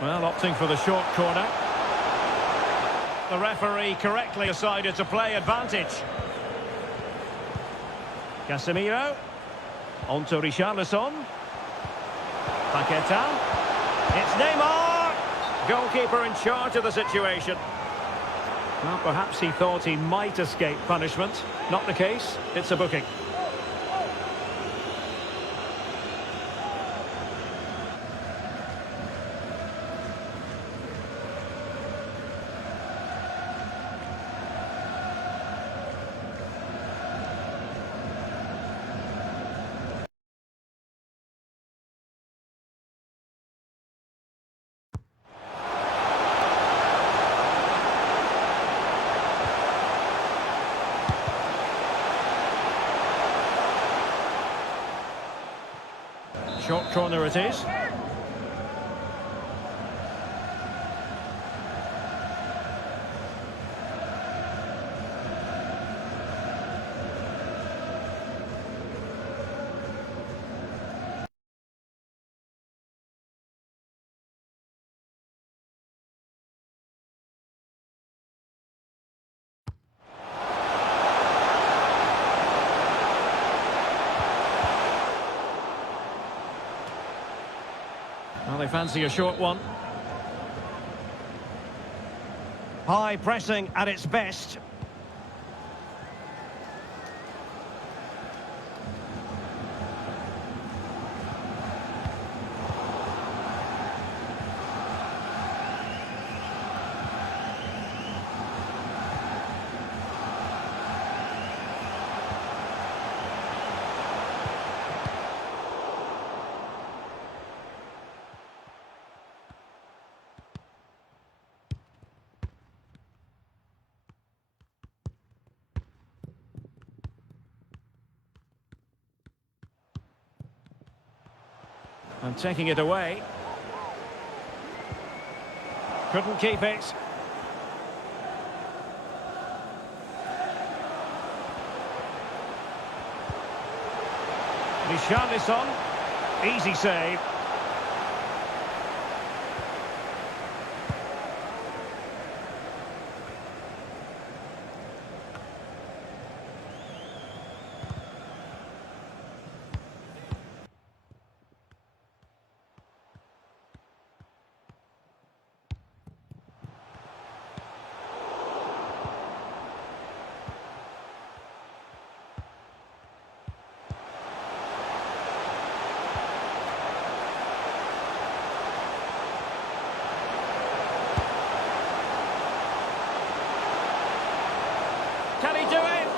Well, opting for the short corner. The referee correctly decided to play advantage. Casemiro. On to Richarlison. Paqueta. It's Neymar. Goalkeeper in charge of the situation. Well, perhaps he thought he might escape punishment. Not the case. It's a booking. Short corner it is. Well, they fancy a short one. High pressing at its best. And taking it away. Couldn't keep it. Richarlison. Easy save. Can he do it?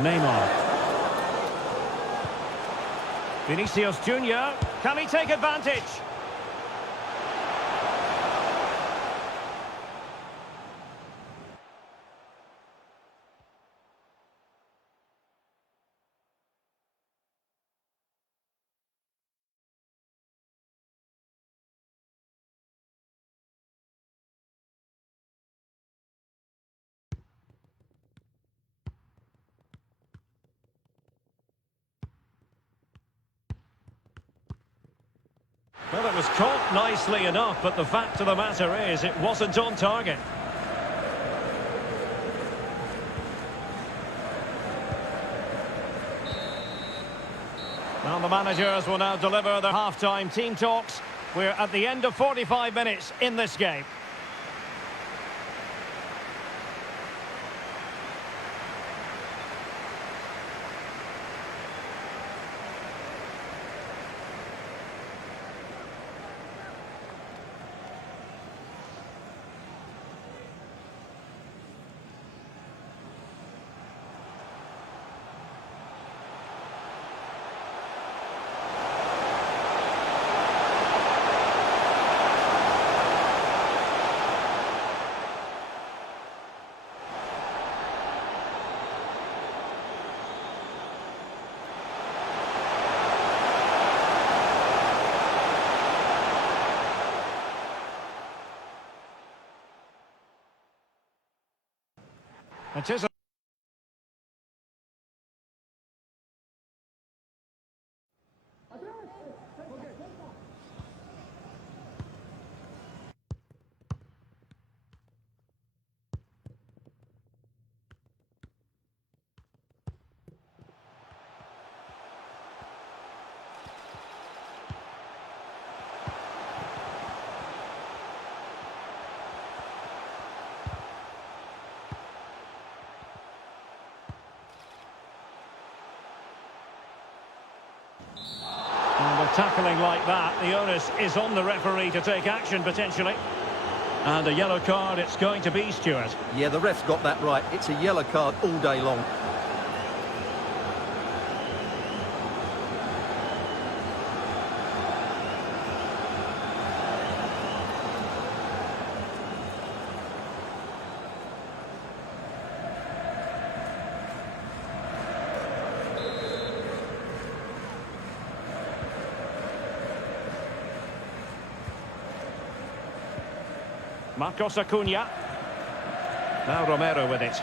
Neymar. Vinicius Junior. Can he take advantage? Well, it was caught nicely enough, but the fact of the matter is it wasn't on target. Well, the managers will now deliver their half-time team talks. We're at the end of 45 minutes in this game. It is a tackling like that, the onus is on the referee to take action potentially. And a yellow card it's going to be, Stuart. Yeah, the ref's got that right. It's a yellow card all day long. Marcos Acuna. Now Romero with it.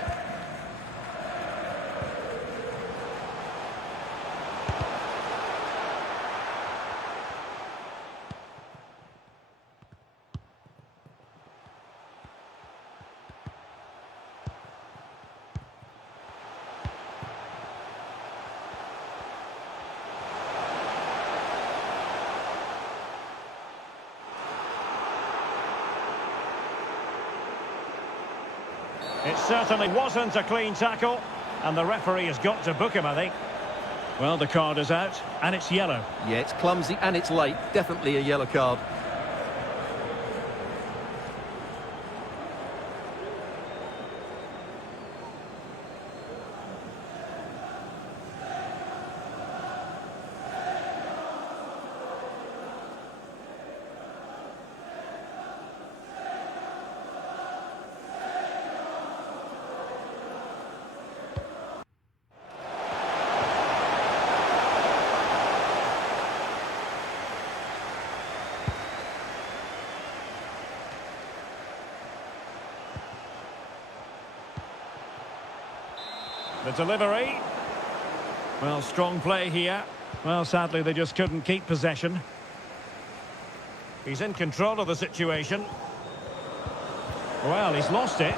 It certainly wasn't a clean tackle, and the referee has got to book him, I think. Well, the card is out, and it's yellow. Yeah, it's clumsy and it's late. Definitely a yellow card. The delivery. Well, strong play here. Well, sadly, they just couldn't keep possession. He's in control of the situation. Well, he's lost it.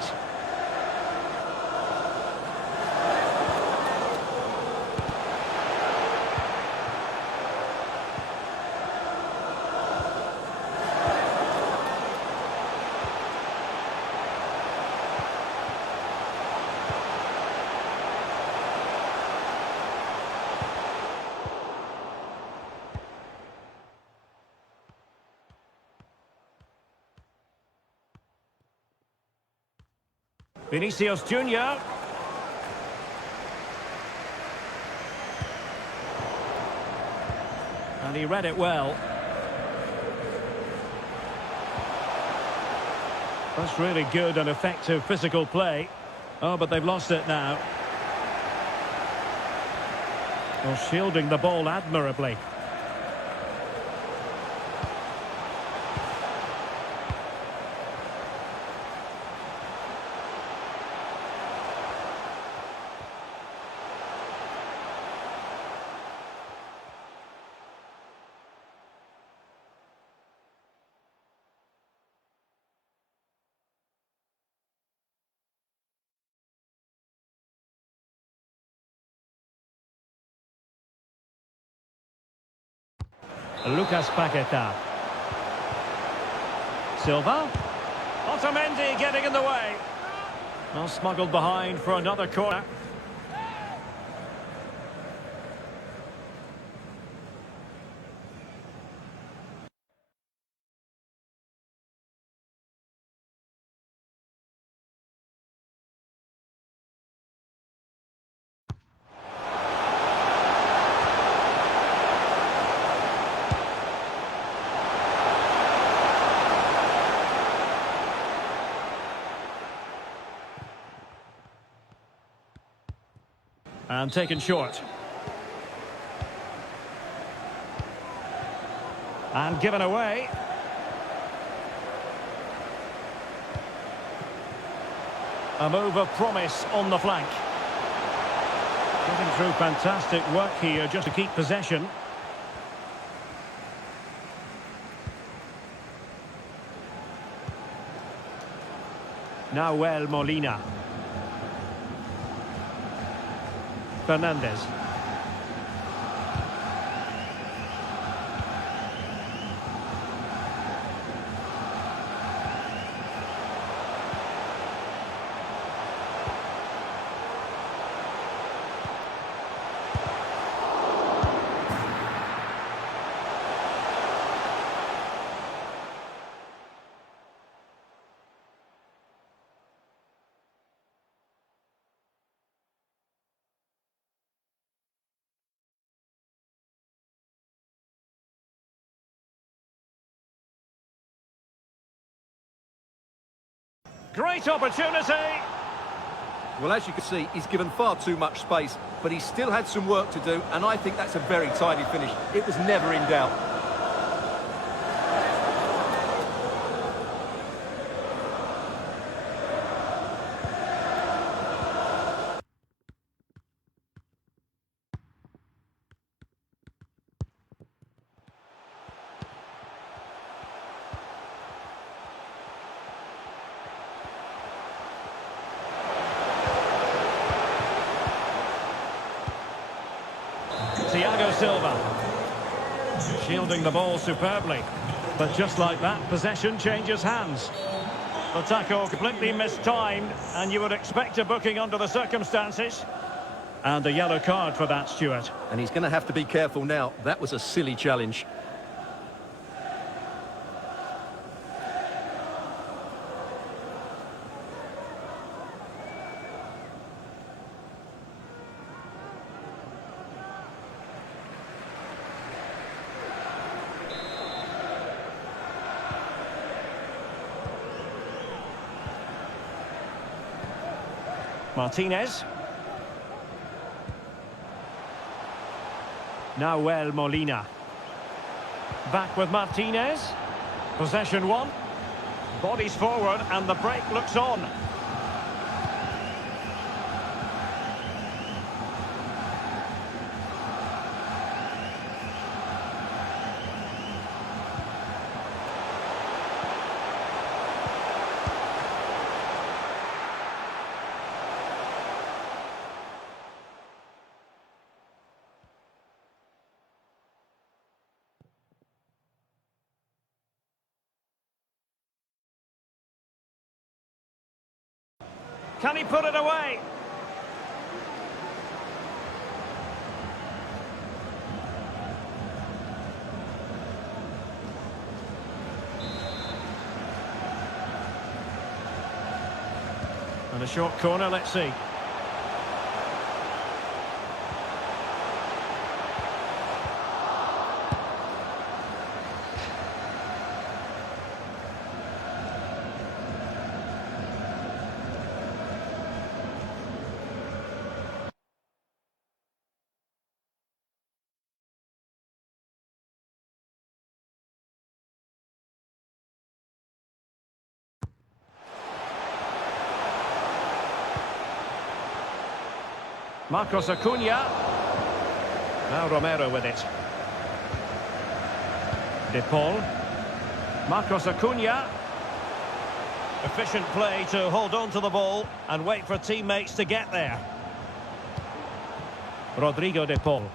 Vinicius Junior. And he read it well. That's really good and effective physical play. Oh, but they've lost it now. Well, shielding the ball admirably. Lucas Paqueta. Silva. Otamendi getting in the way. Well, smuggled behind for another corner. And taken short. And given away. A move of promise on the flank. Getting through fantastic work here just to keep possession. Nahuel Molina. Fernandez. Great opportunity. Well, as you can see, he's given far too much space, but he still had some work to do, and I think that's a very tidy finish. It was never in doubt. Thiago Silva. Shielding the ball superbly. But just like that, possession changes hands. The tackle completely mistimed, and you would expect a booking under the circumstances. And a yellow card for that, Stuart. And he's going to have to be careful now. That was a silly challenge. Martinez. Nahuel Molina. Back with Martinez. Possession one. Bodies forward and the break looks on. Can he put it away? And a short corner, let's see. Marcos Acuna. Now Romero with it. De Paul. Marcos Acuna. Efficient play to hold on to the ball and wait for teammates to get there. Rodrigo De Paul.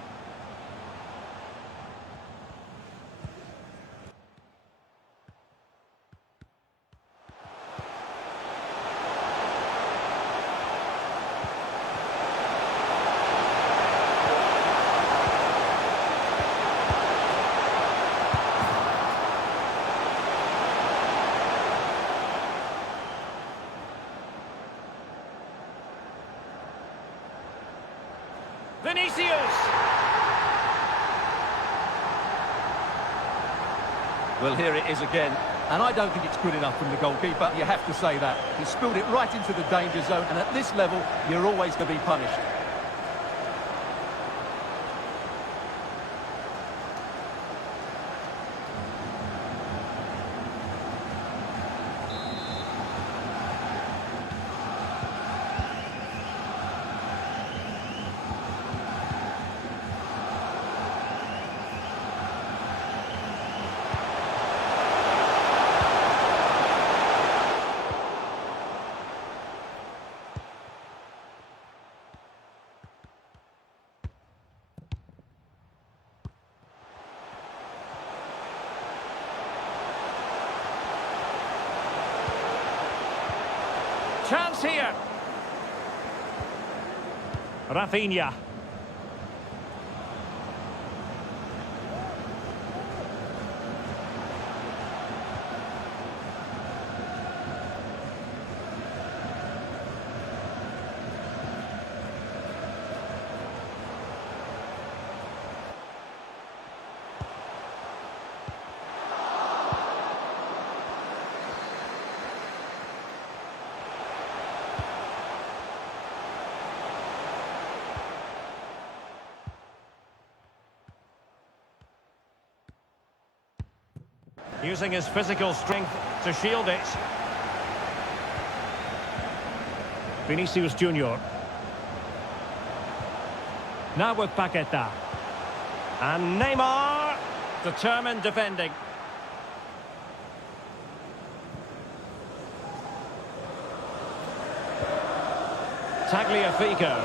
Vinicius! Well, here it is again. And I don't think it's good enough from the goalkeeper. You have to say that. He spilled it right into the danger zone. And at this level, you're always going to be punished. Chance here. Rafinha. Using his physical strength to shield it. Vinicius Junior. Now with Paqueta. And Neymar. Determined defending. Tagliafico.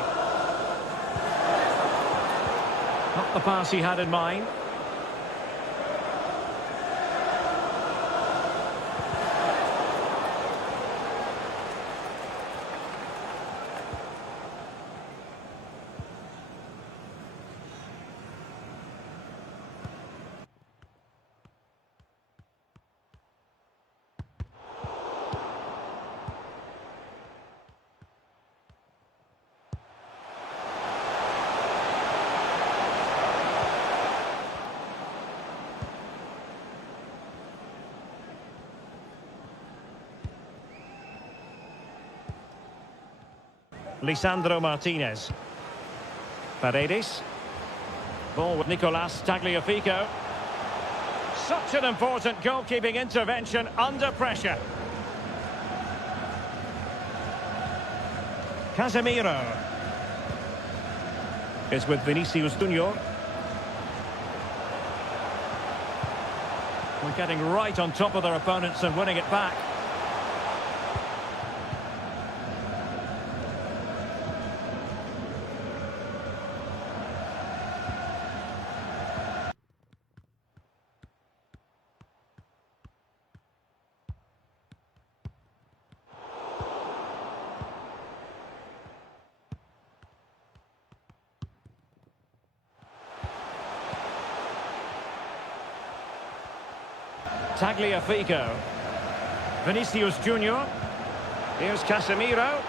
Not the pass he had in mind. Lisandro Martinez. Paredes. Ball with Nicolas Tagliafico. Such an important goalkeeping intervention under pressure. Casemiro is with Vinicius Junior. We're getting right on top of their opponents and winning it back. Tagliafico. Vinicius Junior. Here's Casemiro.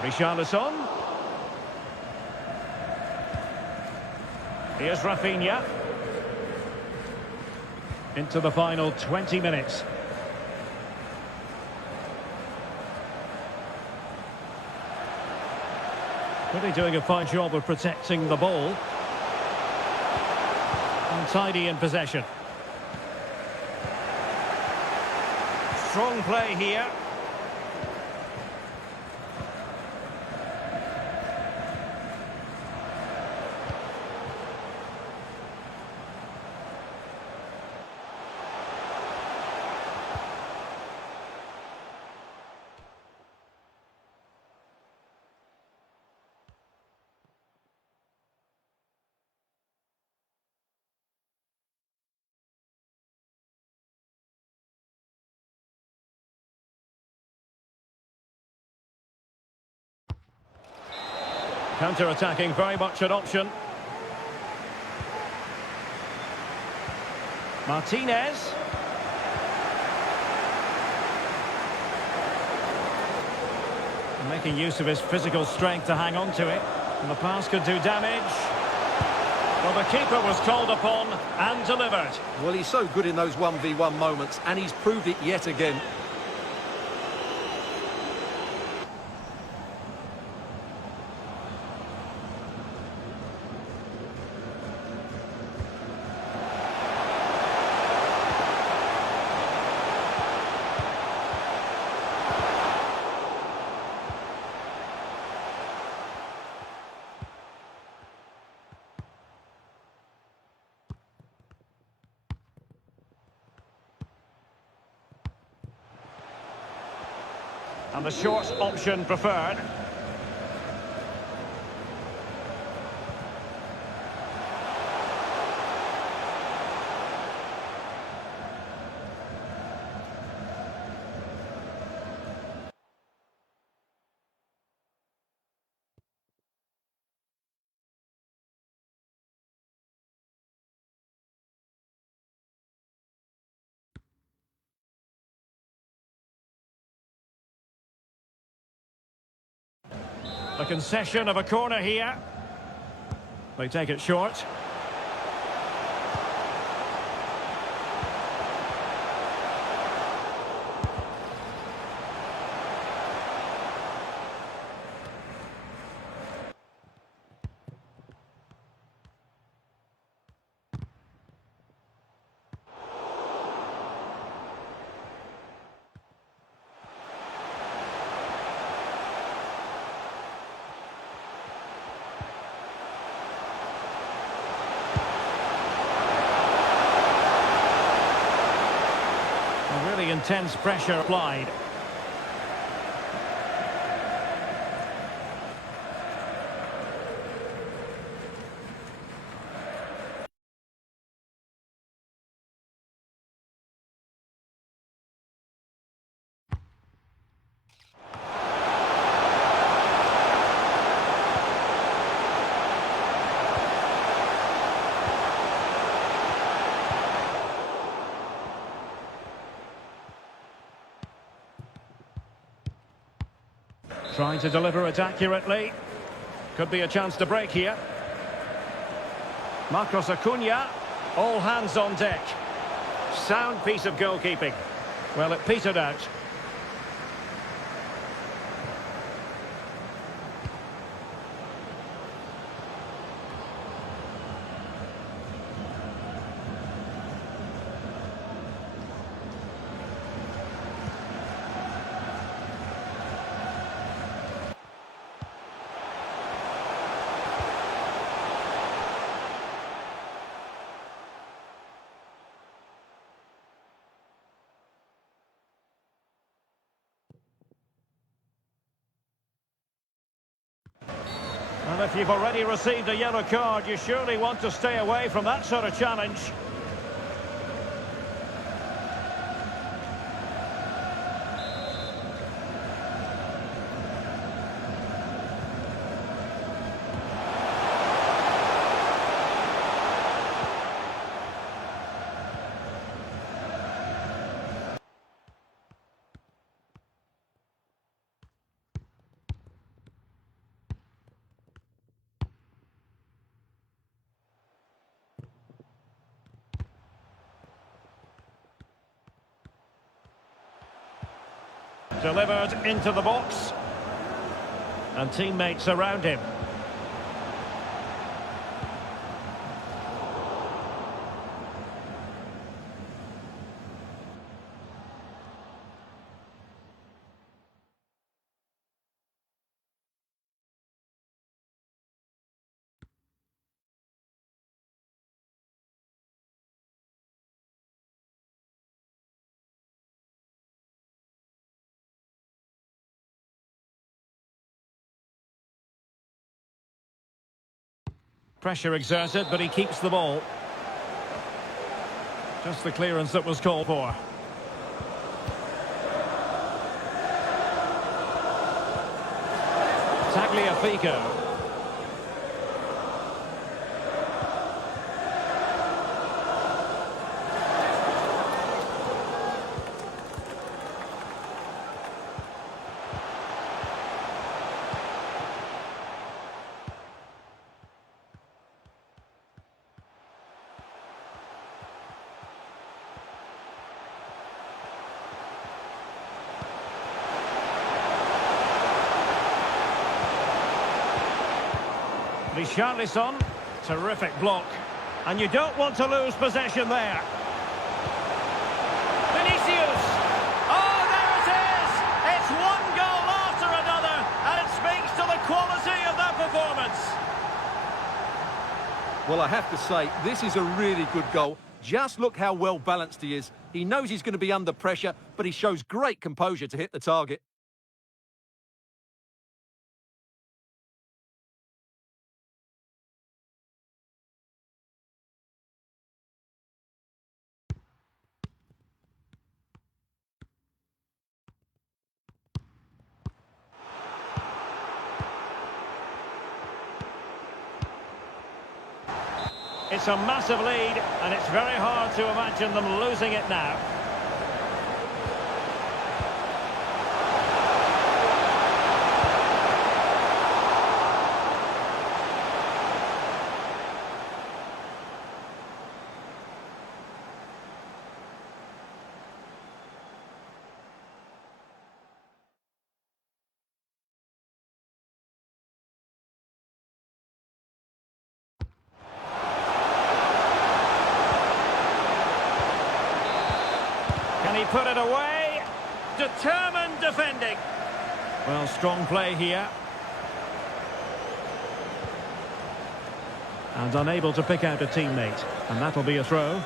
Richarlison. Here's Rafinha. Into the final 20 minutes. Really doing a fine job of protecting the ball. Untidy in possession. Strong play here. Counter-attacking, very much an option. Martinez. Making use of his physical strength to hang on to it. And the pass could do damage. Well, the keeper was called upon and delivered. Well, he's so good in those 1v1 moments, and he's proved it yet again. And the short option preferred. The concession of a corner here. They take it short. Really intense pressure applied. Trying to deliver it accurately. Could be a chance to break here. Marcos Acuna. All hands on deck. Sound piece of goalkeeping. Well, it petered out. And if you've already received a yellow card, you surely want to stay away from that sort of challenge. Delivered into the box. And teammates around him. Pressure exerted, but he keeps the ball. Just the clearance that was called for. Tagliafico. Richarlison, terrific block. And you don't want to lose possession there. Vinicius! Oh, there it is! It's one goal after another, and it speaks to the quality of that performance. Well, I have to say, this is a really good goal. Just look how well balanced he is. He knows he's going to be under pressure, but he shows great composure to hit the target. It's a massive lead, and it's very hard to imagine them losing it now. Can he put it away? Determined defending. Well, strong play here. And unable to pick out a teammate. And that'll be a throw.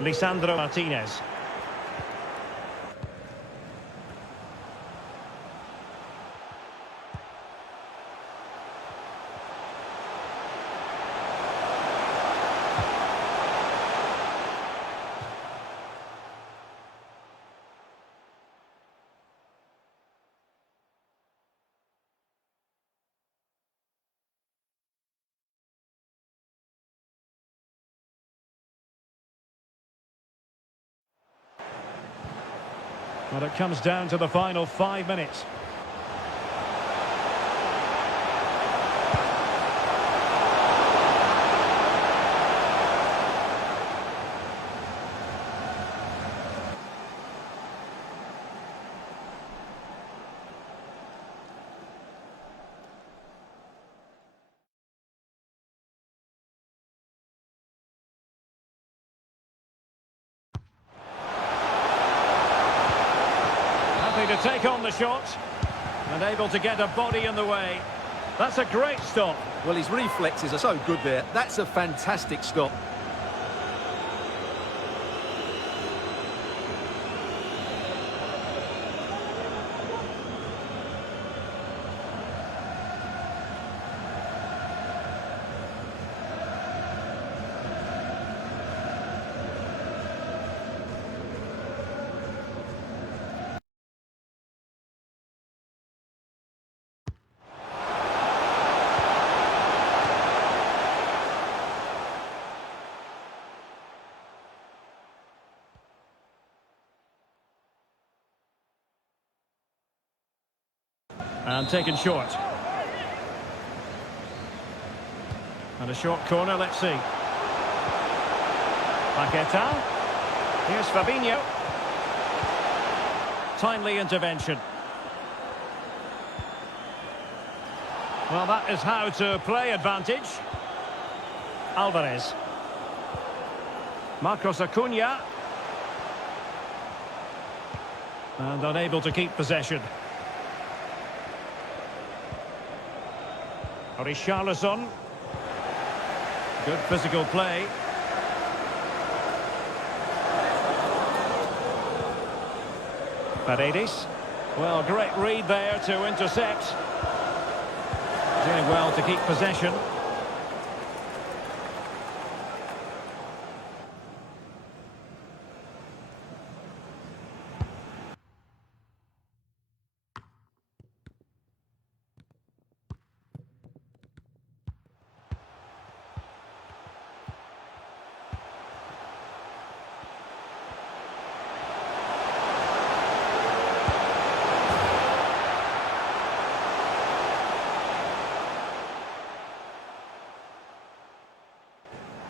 Lisandro Martinez. Well, it comes down to the final 5 minutes. Happy to take on the shot and able to get a body in the way. That's a great stop. Well, his reflexes are so good there. That's a fantastic stop. And taken short. And a short corner, let's see. Paqueta. Here's Fabinho. Timely intervention. Well, that is how to play advantage. Alvarez. Marcos Acuna. And unable to keep possession. Richarlison. Good physical play. Paredes. Well, great read there to intercept. Doing well to keep possession.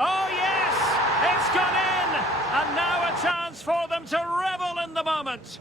Oh, yes! It's gone in! And now a chance for them to revel in the moment.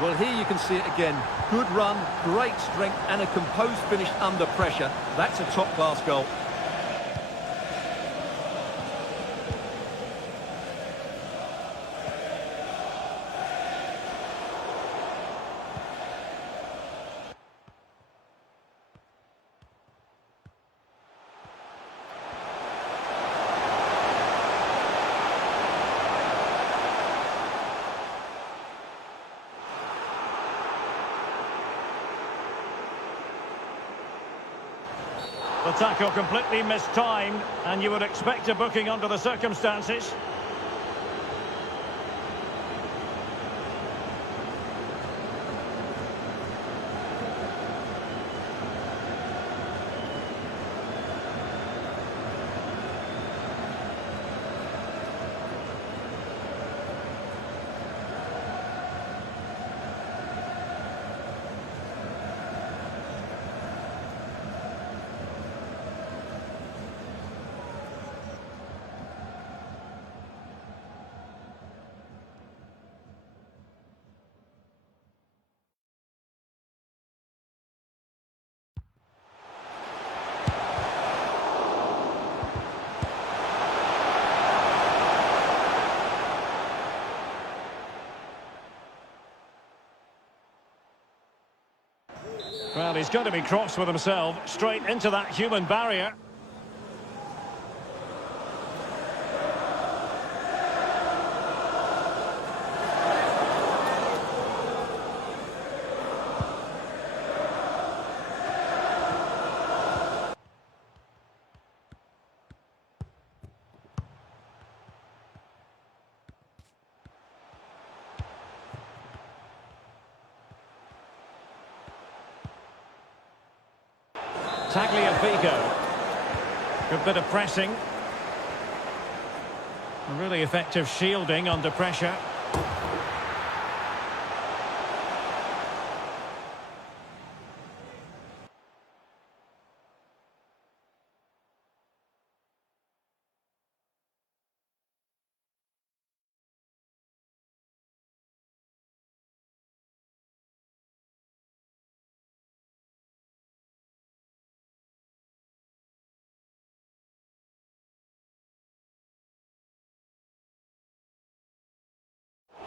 Well, here you can see it again. Good run, great strength, and a composed finish under pressure. That's a top-class goal. The tackle completely mistimed, and you would expect a booking under the circumstances. Well, he's going to be cross with himself, straight into that human barrier. Tagliafico. Good bit of pressing. A really effective shielding under pressure.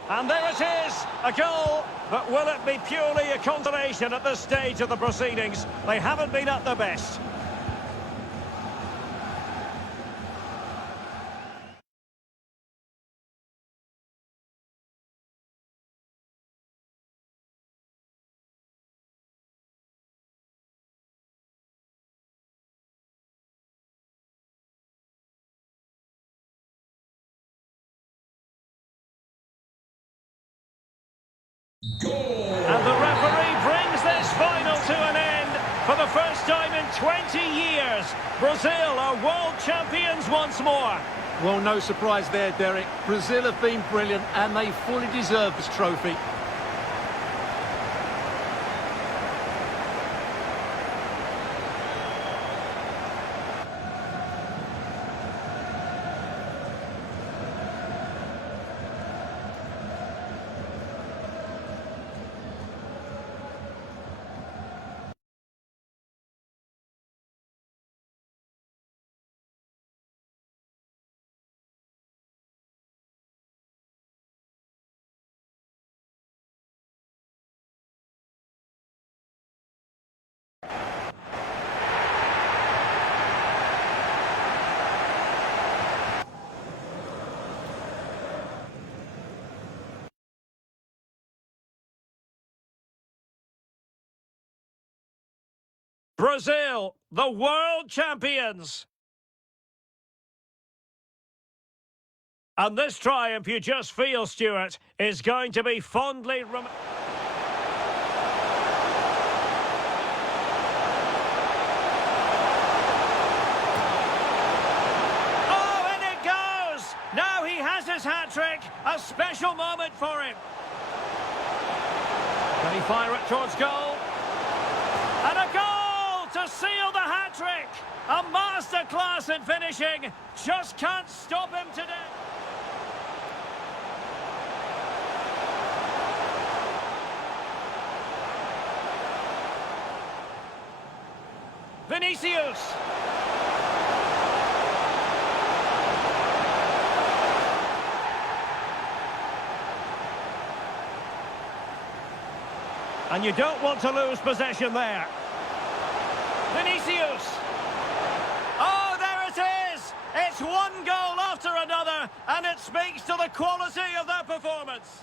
And there it is, a goal. But will it be purely a consolation at this stage of the proceedings? They haven't been at their best. Goal! And the referee brings this final to an end. For the first time in 20 years, Brazil are world champions once more. Well, no surprise there, Derek. Brazil have been brilliant and they fully deserve this trophy. Brazil, the world champions. And this triumph, you just feel, Stuart, is going to be fondly remembered. Oh, and it goes! Now he has his hat-trick, a special moment for him. Can he fire it towards goal? And a goal to seal the hat-trick! A masterclass in finishing, just can't stop him today. Vinicius. And you don't want to lose possession there. Vinicius. Oh, there it is! It's one goal after another, and it speaks to the quality of their performance.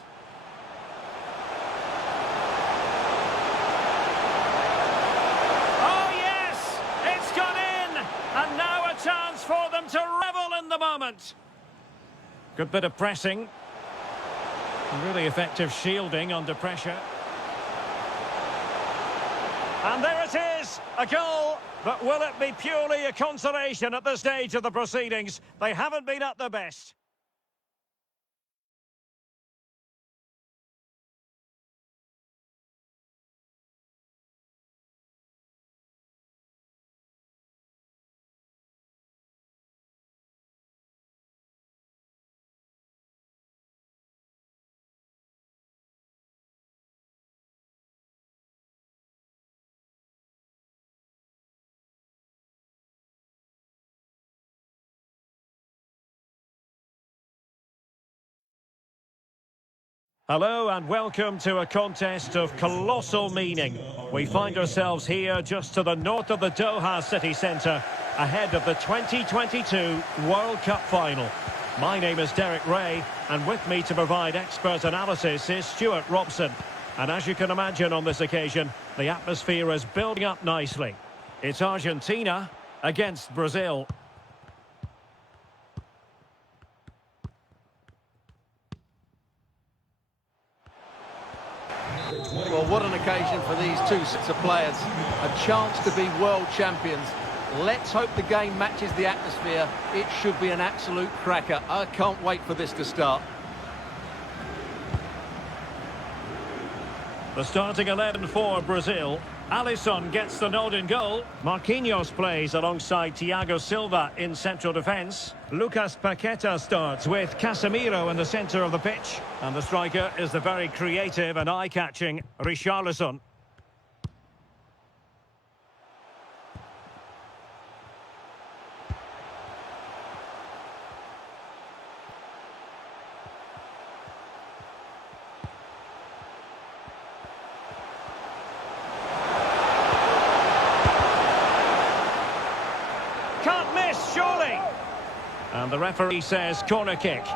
Oh, yes! It's gone in! And now a chance for them to revel in the moment. Good bit of pressing. Really effective shielding under pressure. And there it is, a goal. But will it be purely a consolation at this stage of the proceedings? They haven't been at their best. Hello and welcome to a contest of colossal meaning. We find ourselves here just to the north of the Doha city centre, ahead of the 2022 World Cup final. My name is Derek Ray, and with me to provide expert analysis is Stuart Robson. And as you can imagine on this occasion, the atmosphere is building up nicely. It's Argentina against Brazil. Well, what an occasion for these two sets of players. A chance to be world champions. Let's hope the game matches the atmosphere. It should be an absolute cracker. I can't wait for this to start. The starting 11 for Brazil. Alisson gets the nod in goal. Marquinhos plays alongside Thiago Silva in central defence. Lucas Paqueta starts with Casemiro in the centre of the pitch. And the striker is the very creative and eye-catching Richarlison. Can't miss, surely. And the referee says corner kick.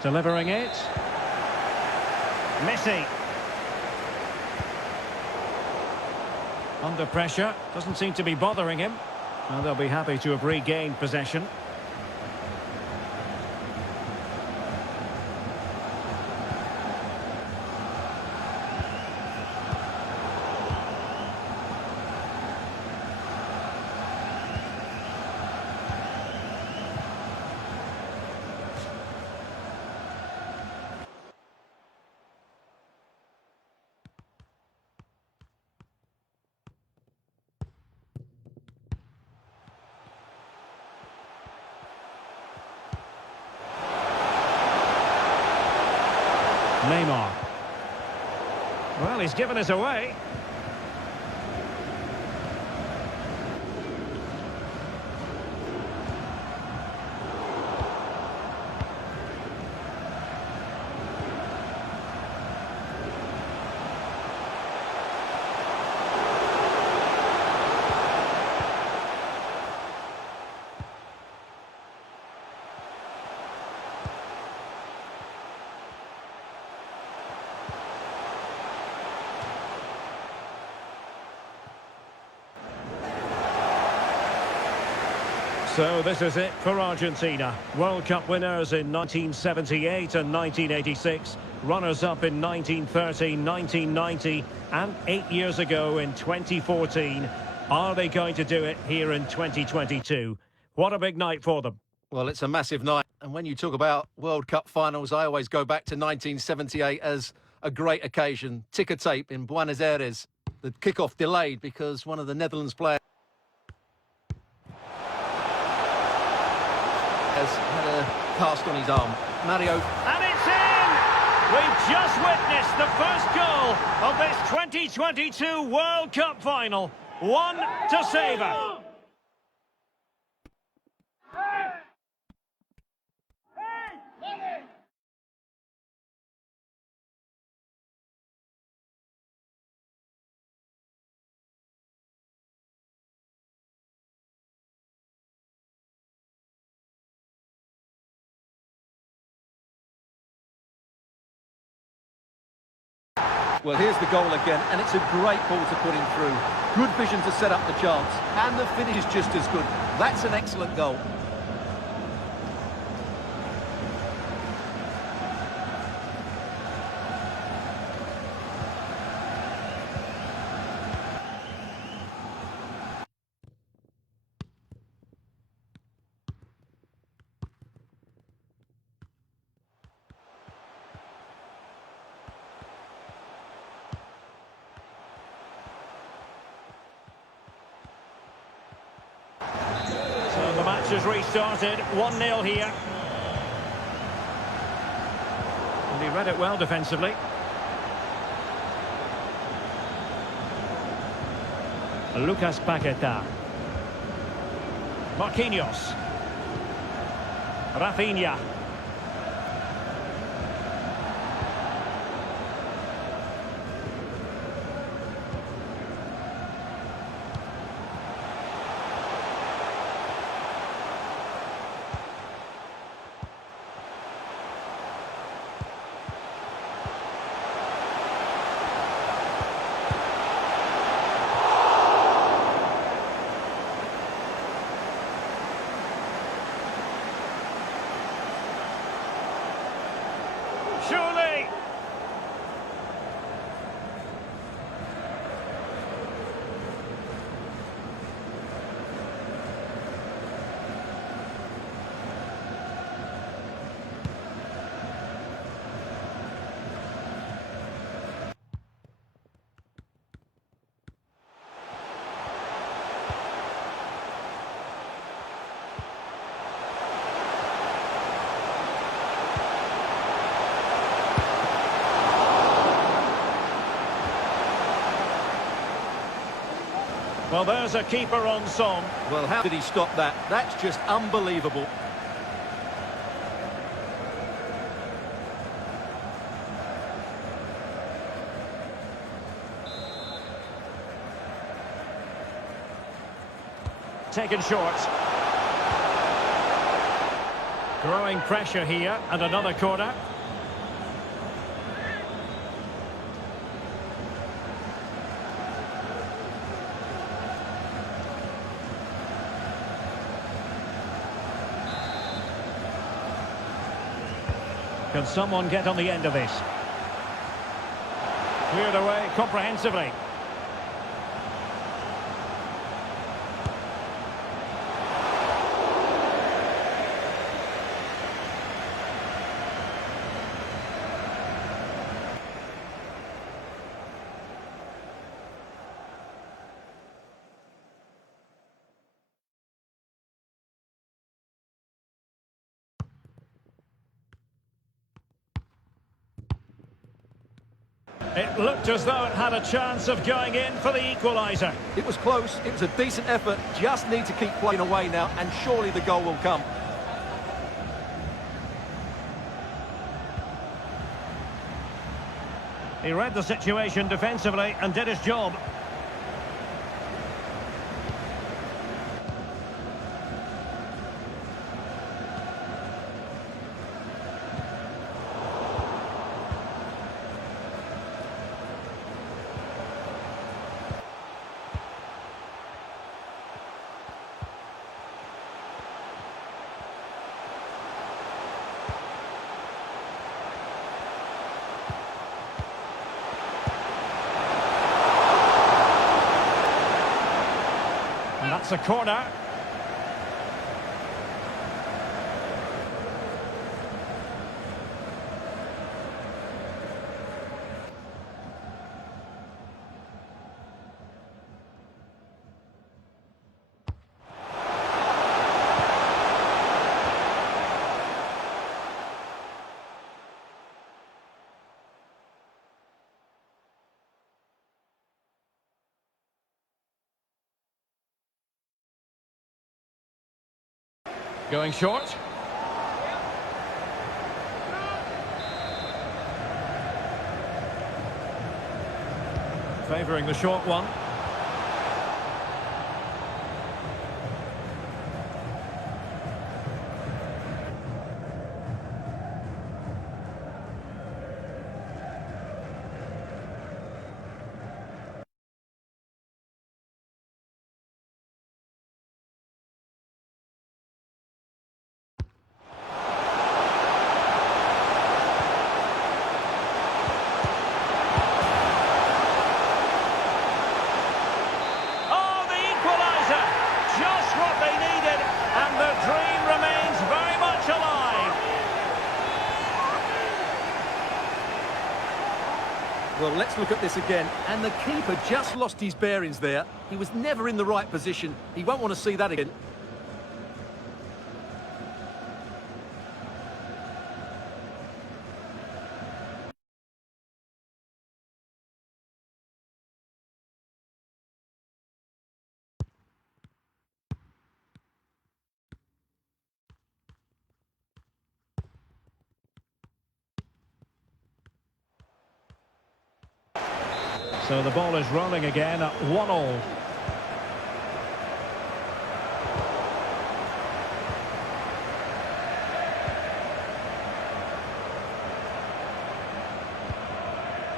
Delivering it. Messi. Under pressure. Doesn't seem to be bothering him. Well, they'll be happy to have regained possession. Neymar. Well, he's given us away. So this is it for Argentina. World Cup winners in 1978 and 1986, runners-up in 1930, 1990 and 8 years ago in 2014. Are they going to do it here in 2022? What a big night for them. Well, it's a massive night. And when you talk about World Cup finals, I always go back to 1978 as a great occasion. Ticker tape in Buenos Aires. The kickoff delayed because one of the Netherlands players has had a cast on his arm. Mario. And it's in! We've just witnessed the first goal of this 2022 World Cup final. One to savour. Well, here's the goal again, and it's a great ball to put him through. Good vision to set up the chance, and the finish is just as good. That's an excellent goal. The match has restarted, 1-0 here. And he read it well defensively. Lucas Paqueta. Marquinhos. Rafinha. Surely! Well, there's a keeper on song. Well, how did he stop that? That's just unbelievable. Taken short. Growing pressure here, and another corner. Can someone get on the end of this? Cleared away comprehensively. It looked as though it had a chance of going in for the equaliser. It was close, it was a decent effort, just need to keep playing away now, and surely the goal will come. He read the situation defensively and did his job. And that's a corner. Going short. Favouring the short one. Well, let's look at this again. And the keeper just lost his bearings there. He was never in the right position. He won't want to see that again. So the ball is rolling again at 1-1.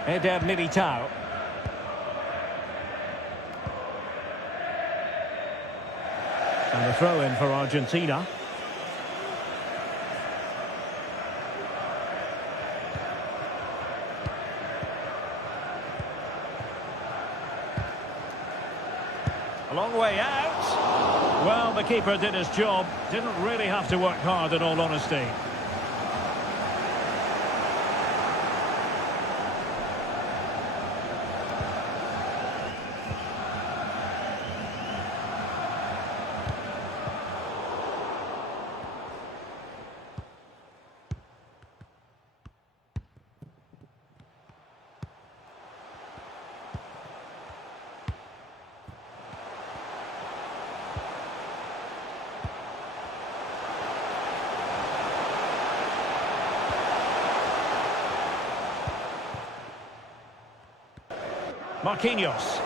Eder Militao. And the throw in for Argentina. A long way out. Well, the keeper did his job. Didn't really have to work hard, in all honesty. Marquinhos.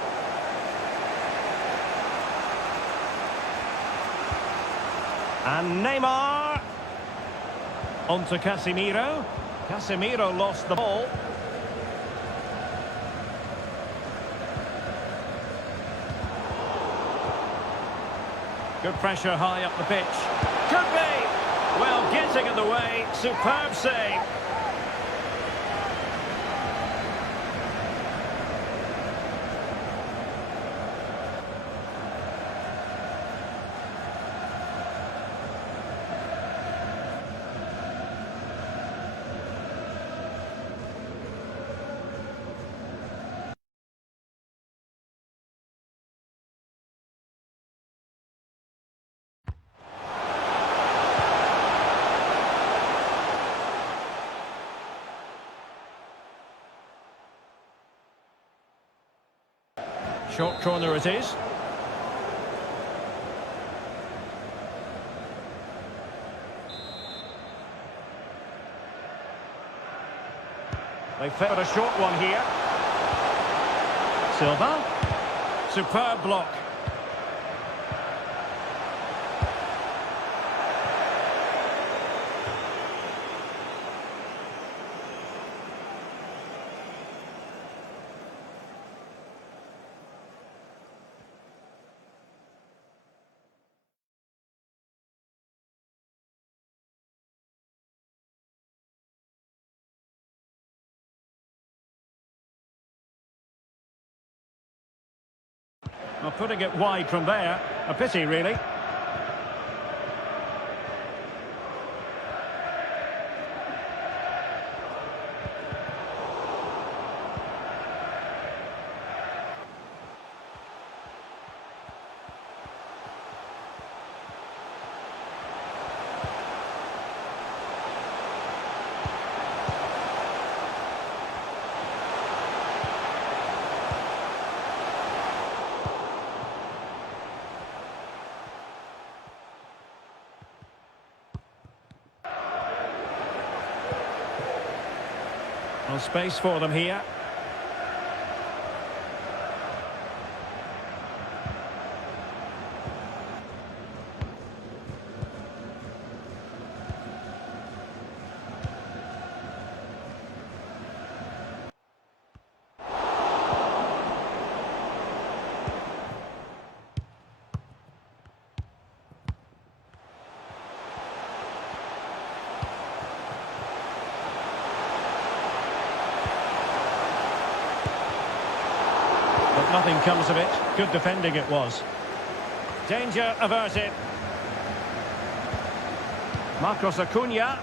And Neymar. On to Casemiro. Casemiro lost the ball. Good pressure high up the pitch. Could be. Well, getting in the way. Superb save. Short corner it is. They favoured a short one here. Silva. Superb block. Well, putting it wide from there, a pity really. No space for them here. But nothing comes of it. Good defending it was. Danger averted. Marcos Acuna.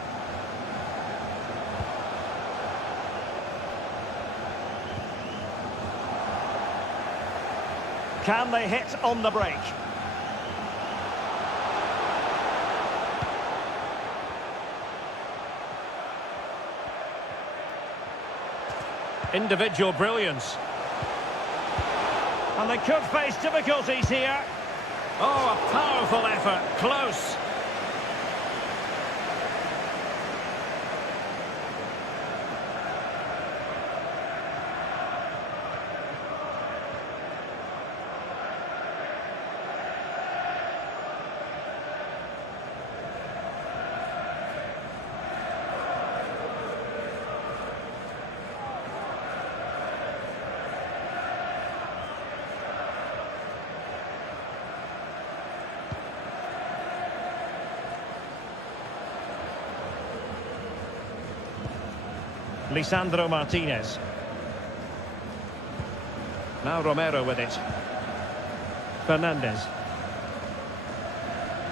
Can they hit on the break? Individual brilliance. And they could face difficulties here. Oh, a powerful effort. Close. Lisandro Martinez. Now Romero with it. Fernandez.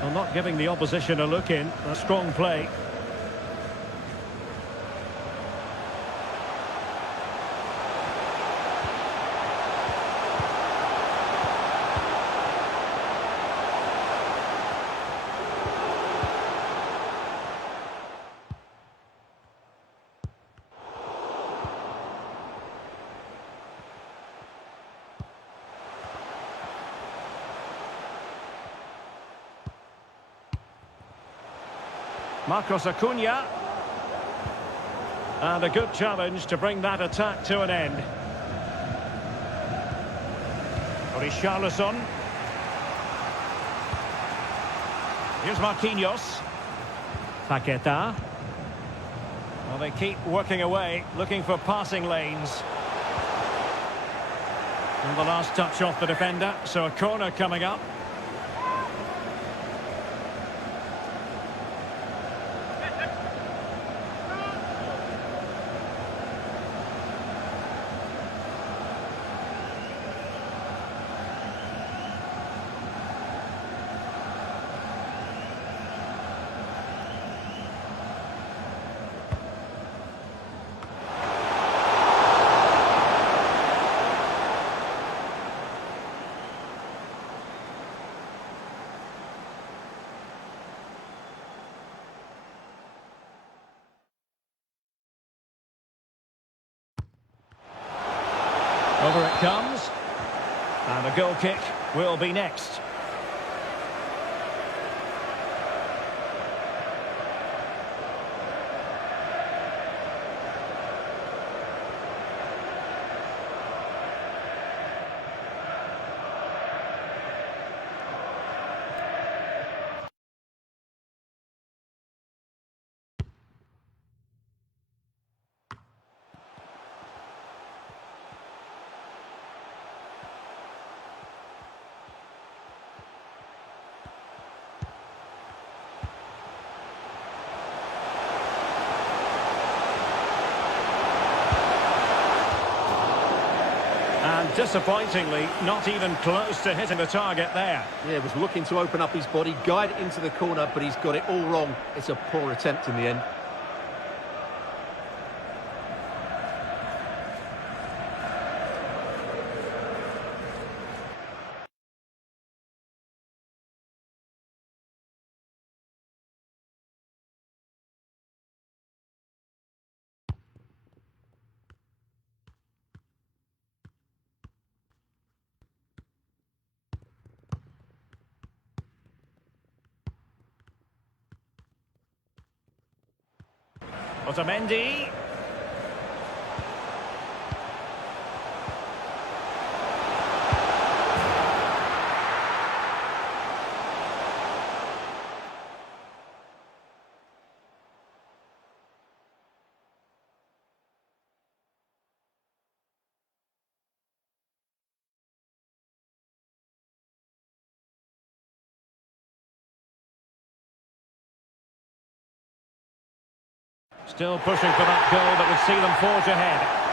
Well, not giving the opposition a look in. A strong play. Marcos Acuna. And a good challenge to bring that attack to an end. Richarlison. Here's Marquinhos. Paqueta. Well, they keep working away, looking for passing lanes. And the last touch off the defender, so a corner coming up. Over it comes. And a goal kick will be next. And disappointingly, not even close to hitting the target there. Yeah, was looking to open up his body, guide it into the corner, but he's got it all wrong. It's a poor attempt in the end. Otamendi. Still pushing for that goal that would see them forge ahead.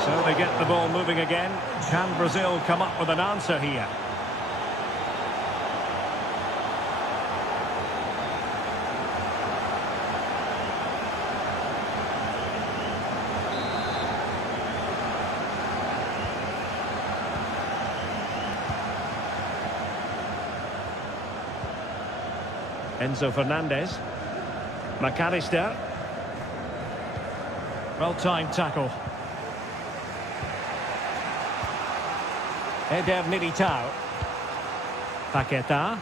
So they get the ball moving again. Can Brazil come up with an answer here? Enzo Fernandez. McAllister. Well-timed tackle. Eder Militao. Paqueta.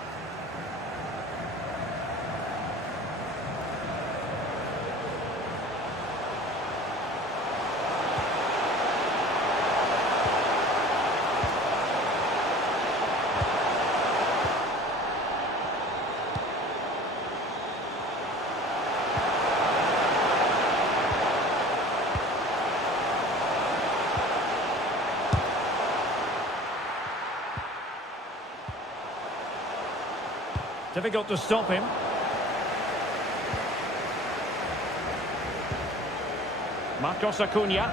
Difficult to stop him. Marcos Acuna.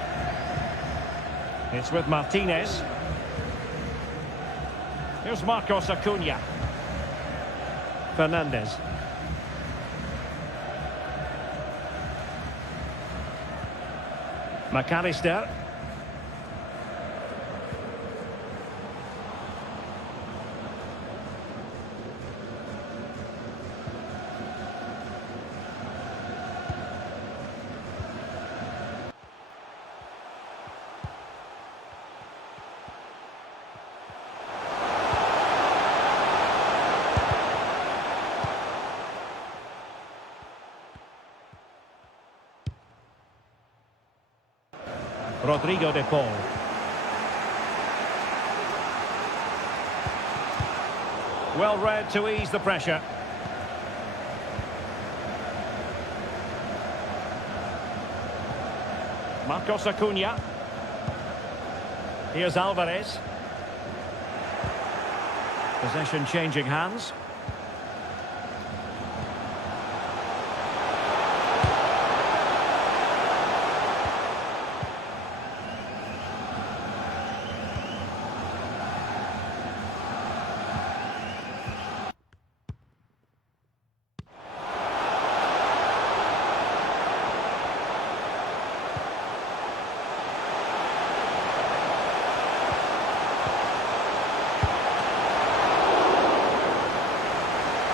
It's with Martinez. Here's Marcos Acuna. Fernandez. McAllister. Rodrigo de Paul. Well read to ease the pressure. Marcos Acuna. Here's Alvarez. Possession changing hands.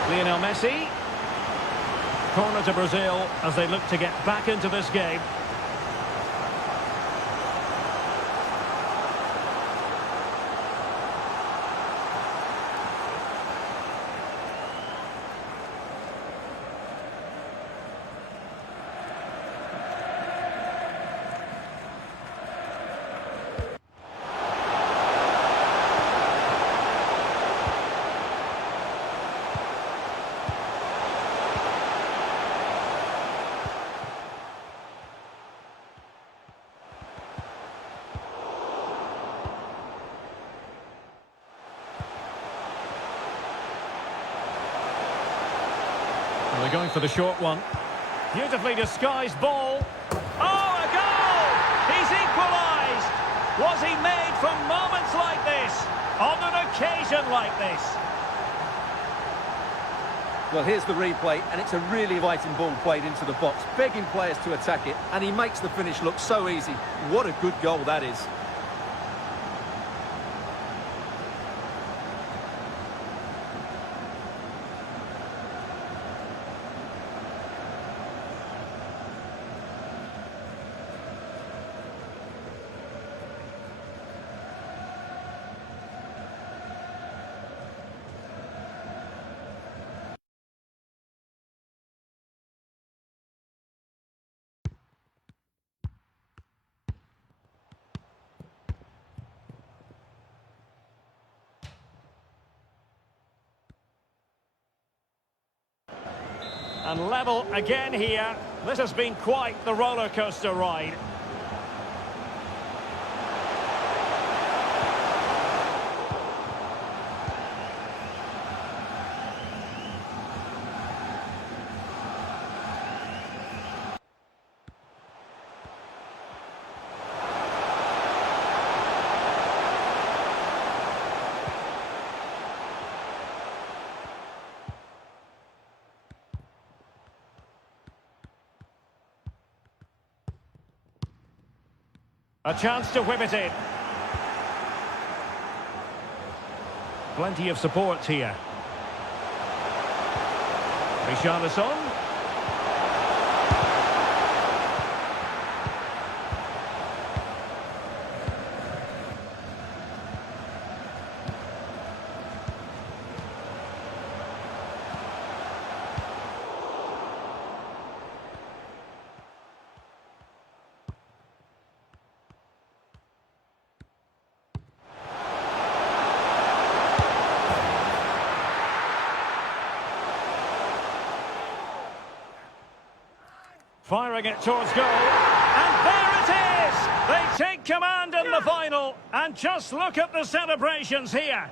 Lionel Messi. Corner to Brazil as they look to get back into this game. They're going for the short one. Beautifully disguised ball. Oh, a goal! He's equalised! Was he made from moments like this? On an occasion like this? Well, here's the replay, and it's a really inviting ball played into the box, begging players to attack it, and he makes the finish look so easy. What a good goal that is. And level again here. This has been quite the roller coaster ride. A chance to whip it in. Plenty of support here. Richarlison. Firing it towards goal. And there it is! They take command in the final. And just look at the celebrations here.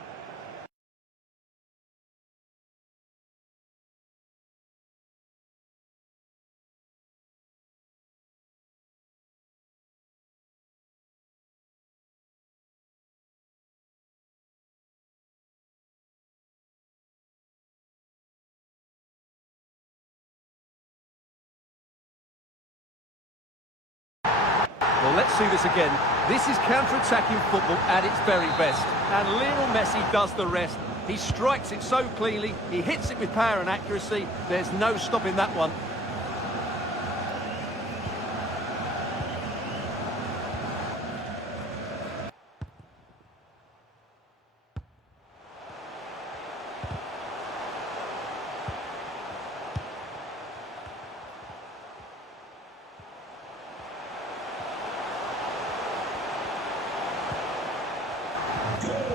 Well, let's see this again. This is counter-attacking football at its very best. And Lionel Messi does the rest. He strikes it so cleanly, he hits it with power and accuracy. There's no stopping that one.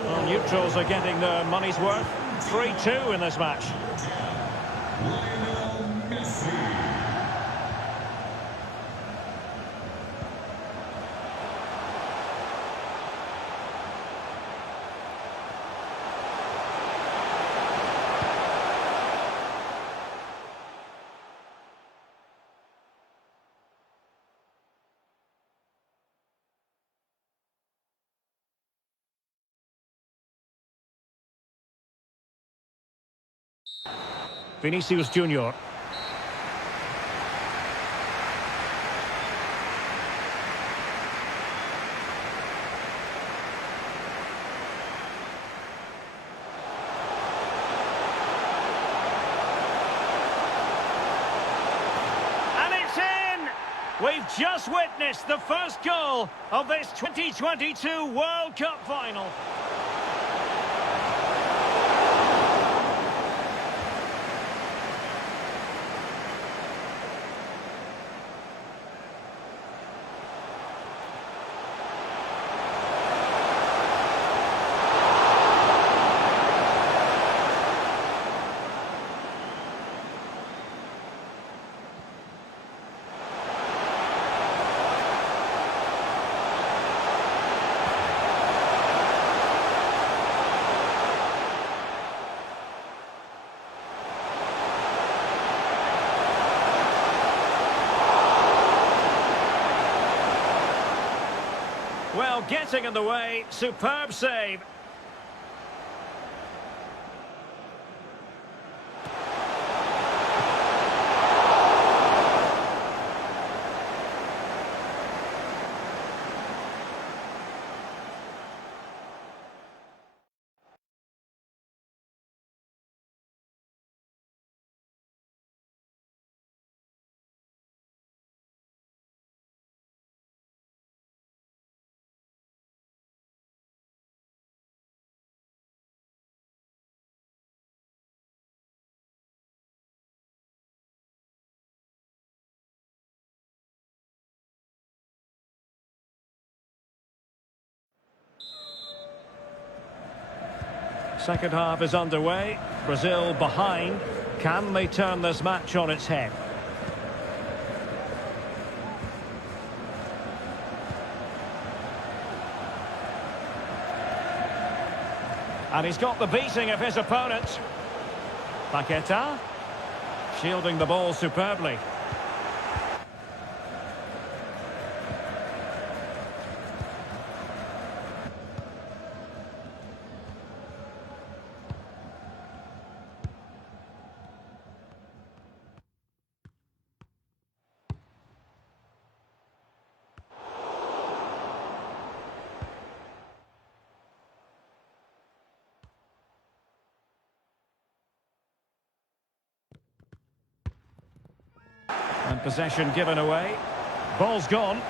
Well, neutrals are getting their money's worth. 3-2 in this match. Lionel Messi. Vinicius Junior. And it's in! We've just witnessed the first goal of this 2022 World Cup final. Well, getting in the way, superb save. Second half is underway. Brazil behind. Can they turn this match on its head? And he's got the beating of his opponent. Paqueta, shielding the ball superbly. And possession given away. Ball's gone.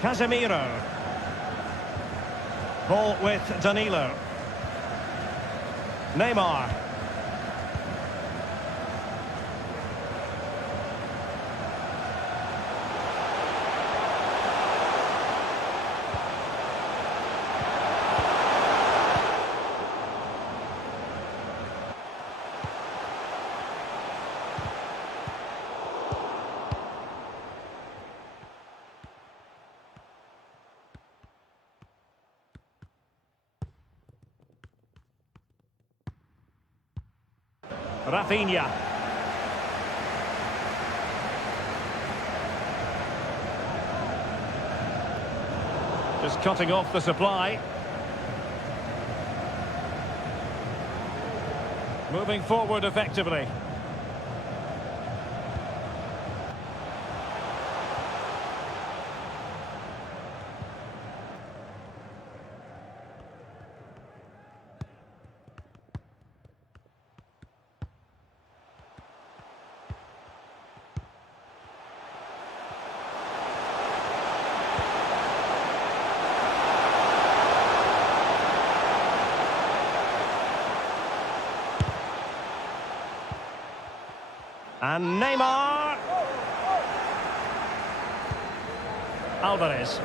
Casemiro. Ball with Danilo. Neymar. Rafinha. Just cutting off the supply. Moving forward effectively. And Neymar. Alvarez.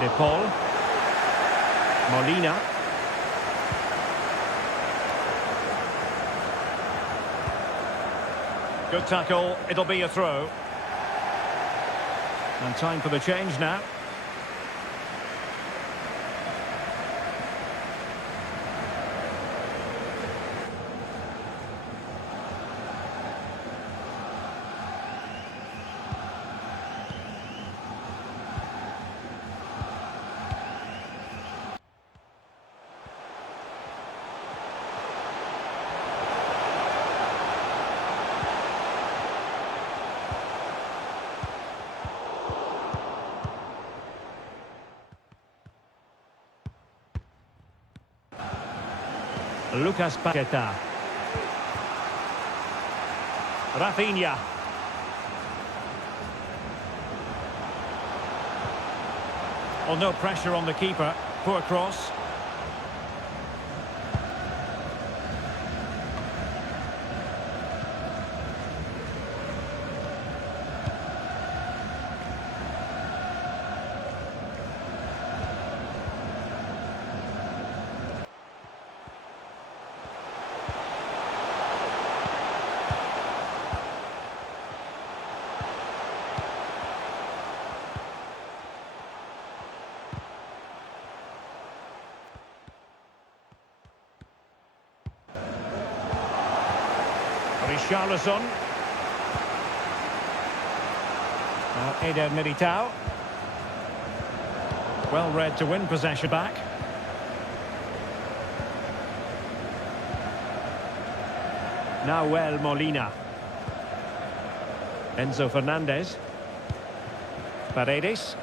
De Paul. Molina. Good tackle, it'll be a throw. And time for the change now. Lucas Paqueta. Rafinha. Well, no pressure on the keeper. Poor cross. Richarlison. Now Eder Militao. Well read to win possession back. Nahuel Molina. Enzo Fernandez. Paredes.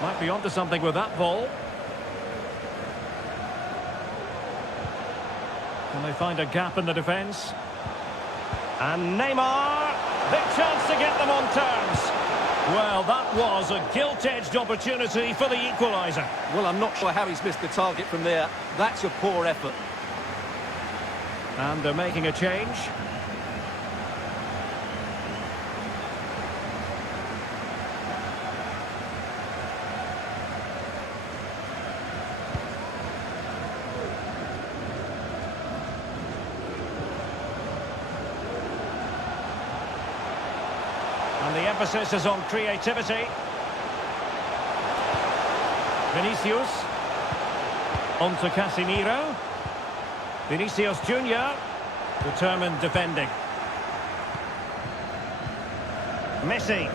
Might be onto something with that ball. Can they find a gap in the defence? And Neymar, big chance to get them on terms. Well, that was a gilt-edged opportunity for the equaliser. Well, I'm not sure how he's missed the target from there. That's a poor effort. And they're making a change. And the emphasis is on creativity. Vinicius. On to Casemiro. Vinicius Junior. Determined defending. Messi.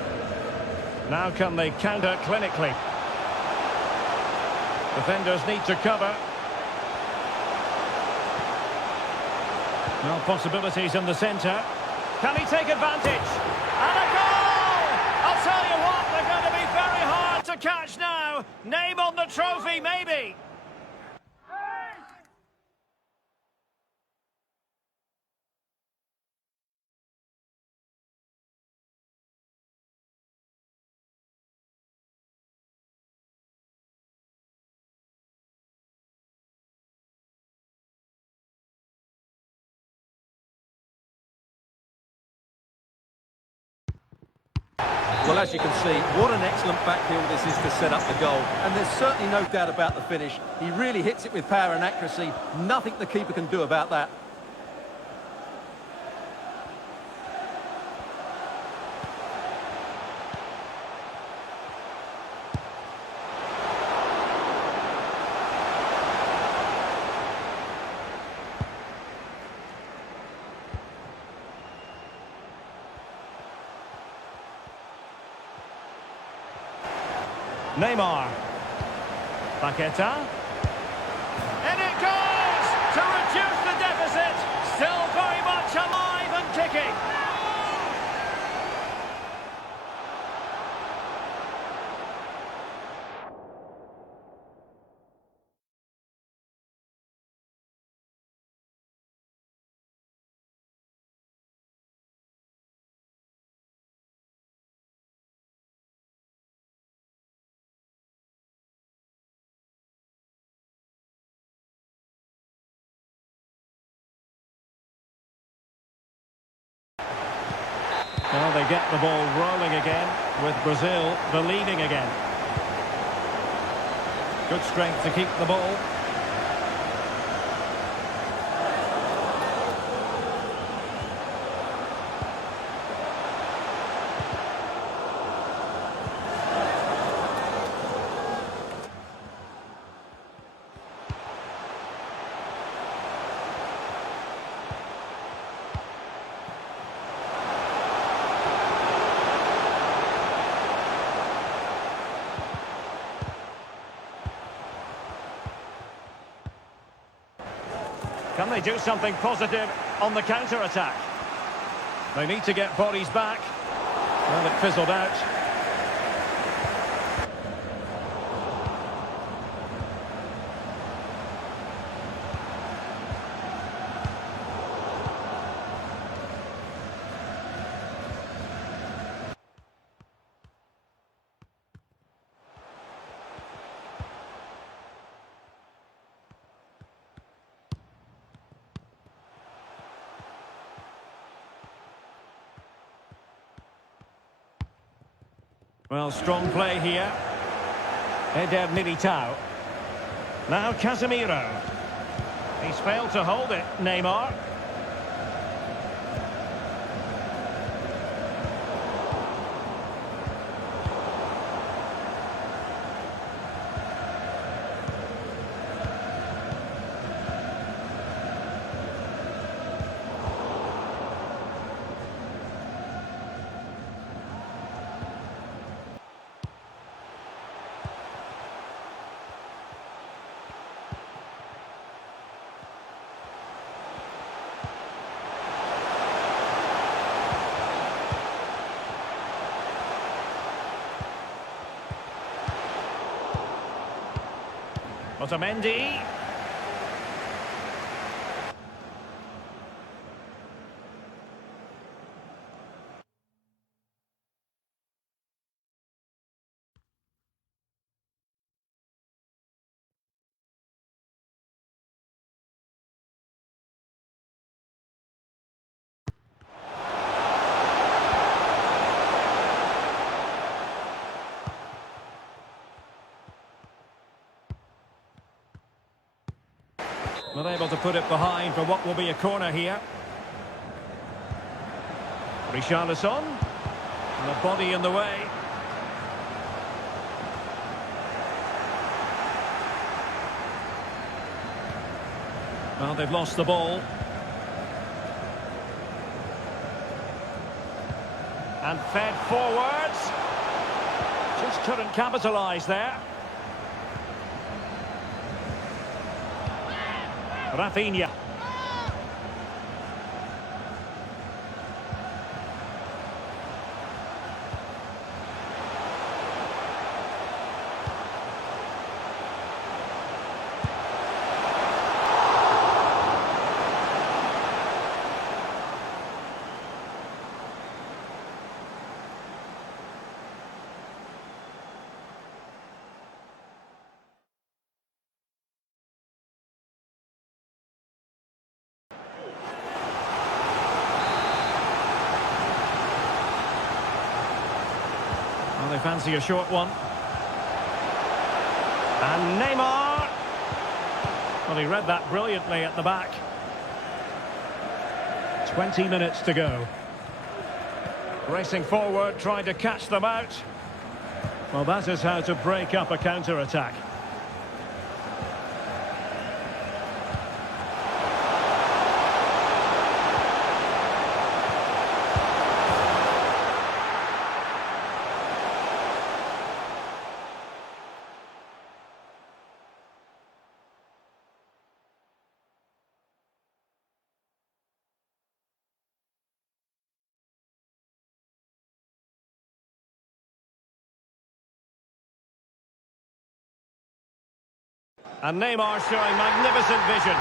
Now can they counter clinically? Defenders need to cover. Well, possibilities in the centre. Can he take advantage? And a goal! I'll tell you what, they're going to be very hard to catch now. Name on the trophy, maybe. Well, as you can see, what an excellent backfield this is to set up the goal. And there's certainly no doubt about the finish. He really hits it with power and accuracy. Nothing the keeper can do about that. Neymar. Paqueta. And it goes to reduce the deficit. Still very much alive and kicking. Well, they get the ball rolling again, with Brazil believing again. Good strength to keep the ball. Can they do something positive on the counter-attack? They need to get bodies back. Well, it fizzled out. Well, strong play here. Eder Militao. Now Casemiro. He's failed to hold it, Neymar. Otamendi. Not able to put it behind for what will be a corner here. Richarlison. And the body in the way. Well, they've lost the ball. And fed forwards. Just couldn't capitalise there. Rafinha. fancy a short one. And Neymar. Well, he read that brilliantly at the back. 20 minutes to go. Racing forward, trying to catch them out. Well, that is how to break up a counter-attack. And Neymar showing magnificent vision.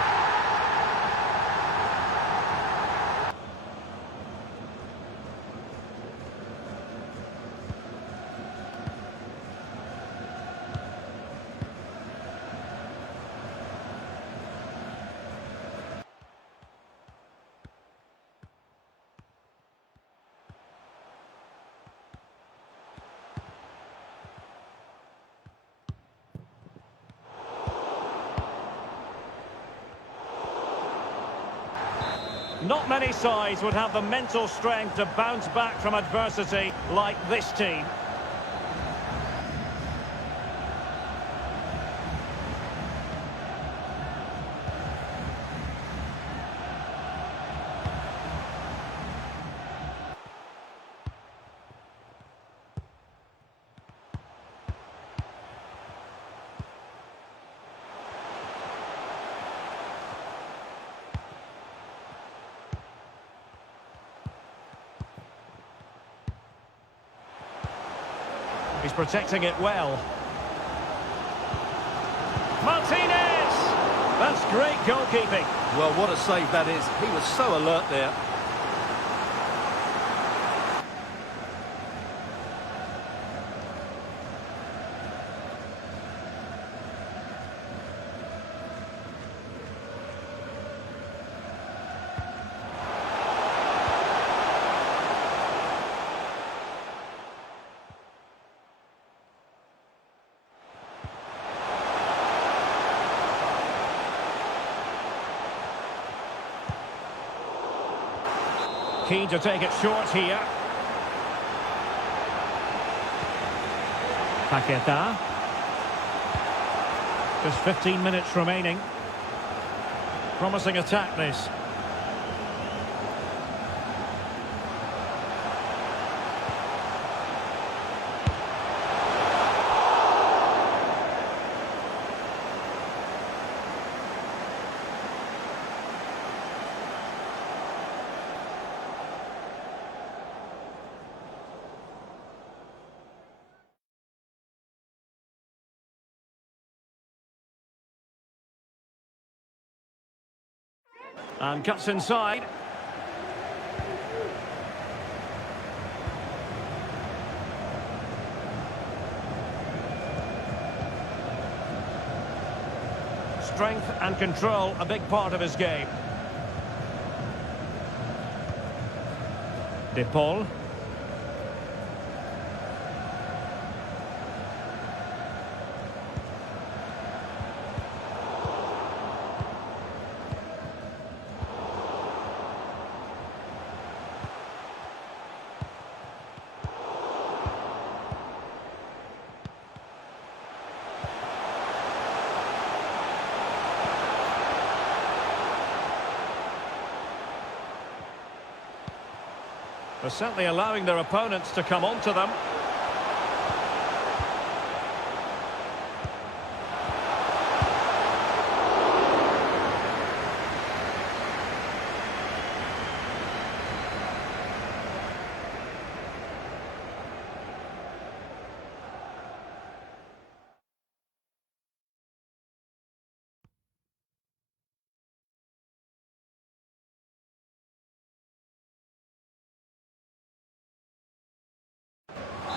Not many sides would have the mental strength to bounce back from adversity like this team. He's protecting it well. Martinez! That's great goalkeeping. Well, what a save that is. He was so alert there. Keen to take it short here. Paqueta. Just 15 minutes remaining. Promising attack this. And cuts inside. Strength and control, a big part of his game. De Paul. They're certainly allowing their opponents to come onto them.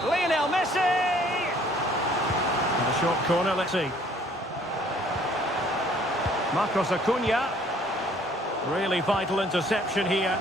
Lionel Messi! And a short corner, let's see. Marcos Acuna. Really vital interception here.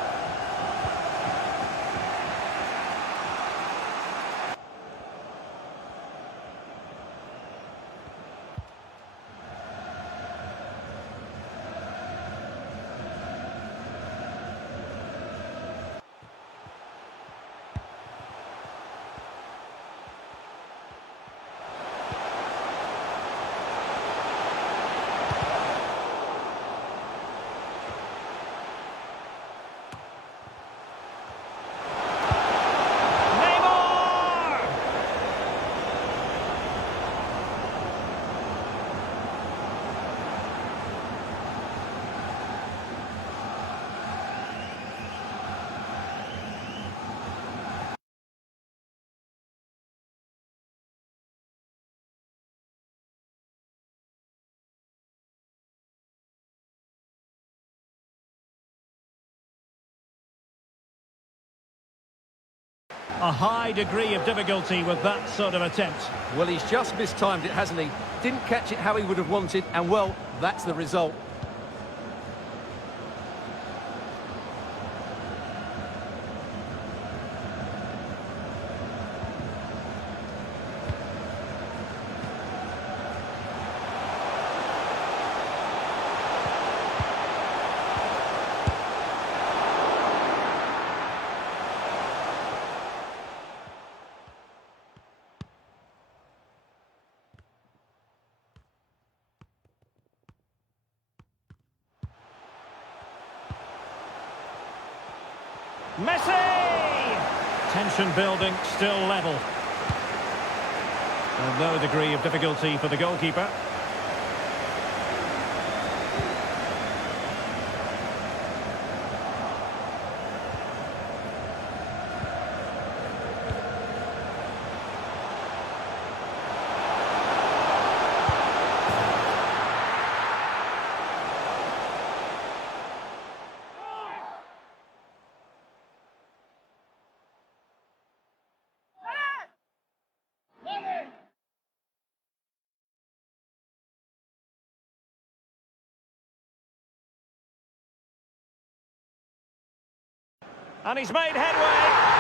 a high degree of difficulty with that sort of attempt. Well, he's just mistimed it, hasn't he? Didn't catch it how he would have wanted, and well, that's the result. Messi! Tension building, still level. And no degree of difficulty for the goalkeeper. And he's made headway.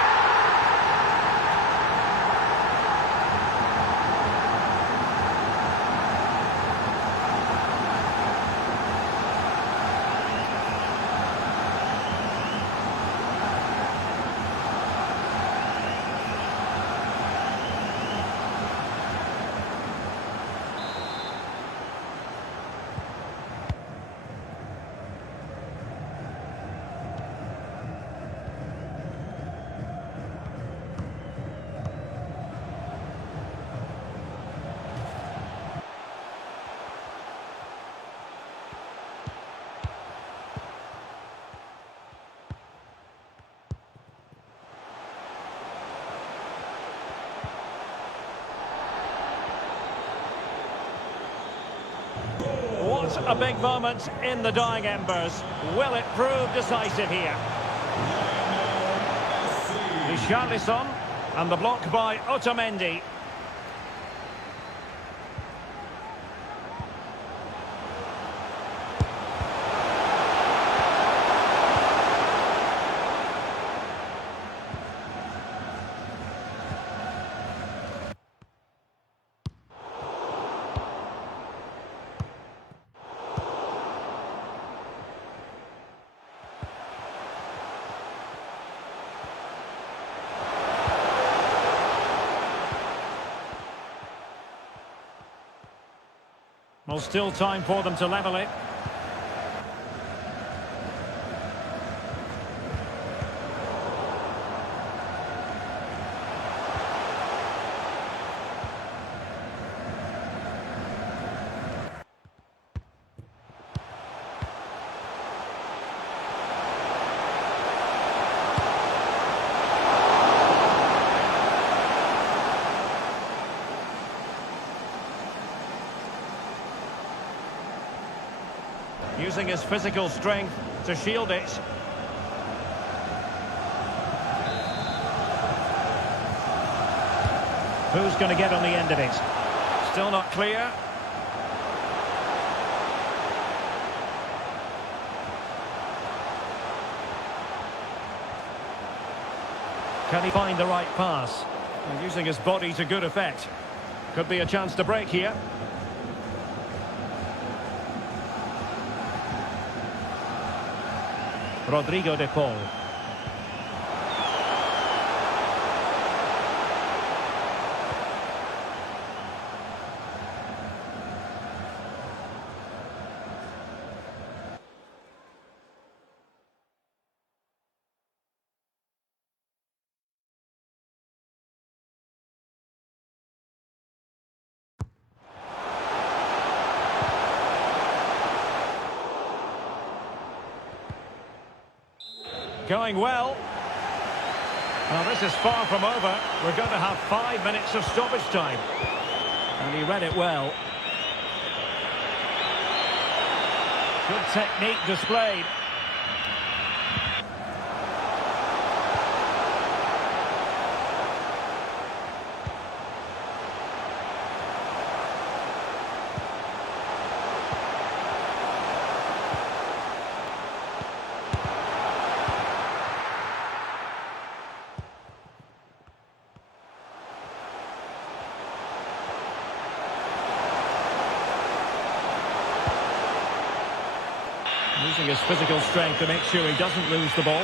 What a big moment in the dying embers. Will it prove decisive here? Richarlison, and the block by Otamendi. Well, still time for them to level it. Using his physical strength to shield it. Who's going to get on the end of it? Still not clear. Can he find the right pass? And using his body to good effect. Could be a chance to break here. Rodrigo de Paul. Going well. Well, this is far from over. We're going to have 5 minutes of stoppage time. And he read it well. Good technique displayed. Using his physical strength to make sure he doesn't lose the ball.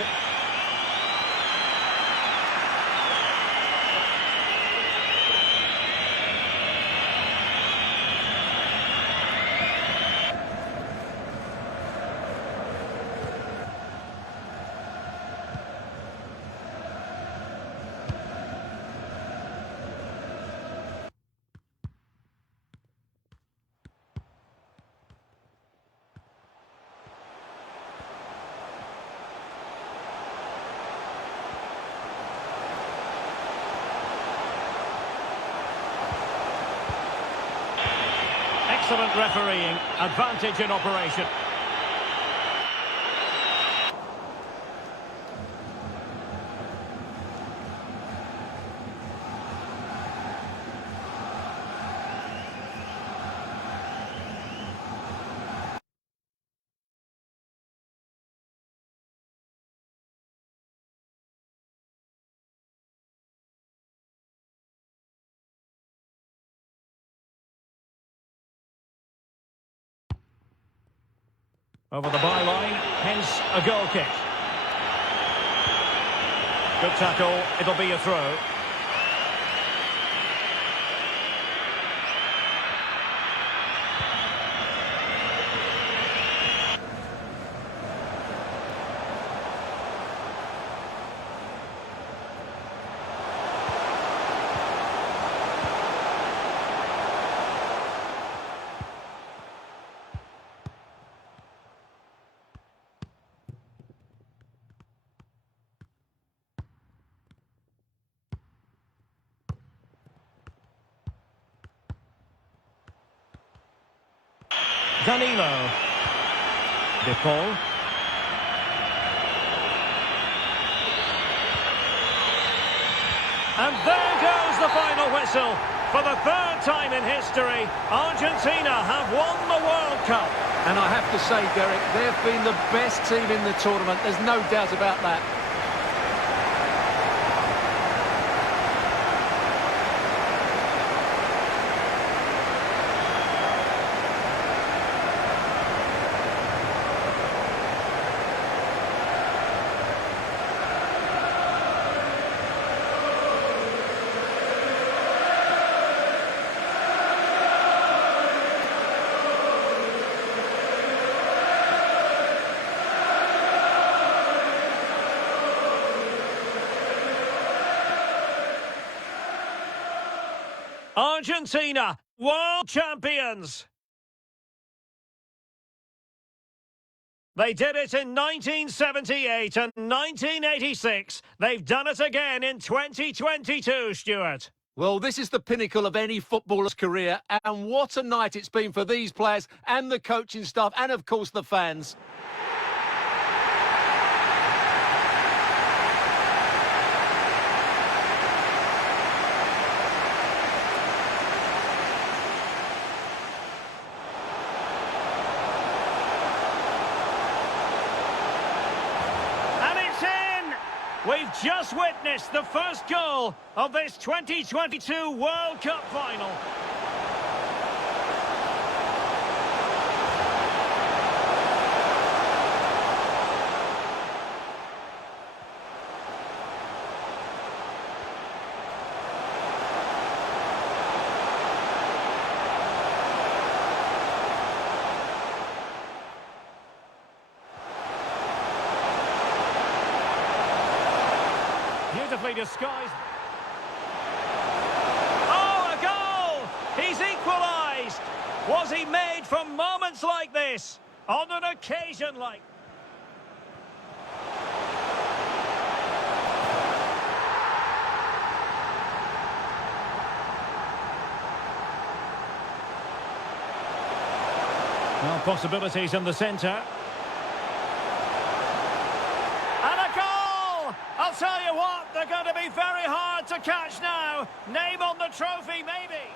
Excellent refereeing, advantage in operation. Over the byline, hence a goal kick. Good tackle, it'll be a throw. Danilo. De Paul. And there goes the final whistle. For the third time in history, Argentina have won the World Cup. And I have to say, Derek, they've been the best team in the tournament. There's no doubt about that. Argentina, world champions! They did it in 1978 and 1986. They've done it again in 2022, Stuart. Well, this is the pinnacle of any footballer's career, and what a night it's been for these players and the coaching staff and, of course, the fans. We've just witnessed the first goal of this 2022 World Cup final. Beautifully disguised. Oh, a goal! He's equalised! Was he made for moments like this? On an occasion like... Well, possibilities in the centre. I'll tell you what, they're going to be very hard to catch now. Name on the trophy, maybe.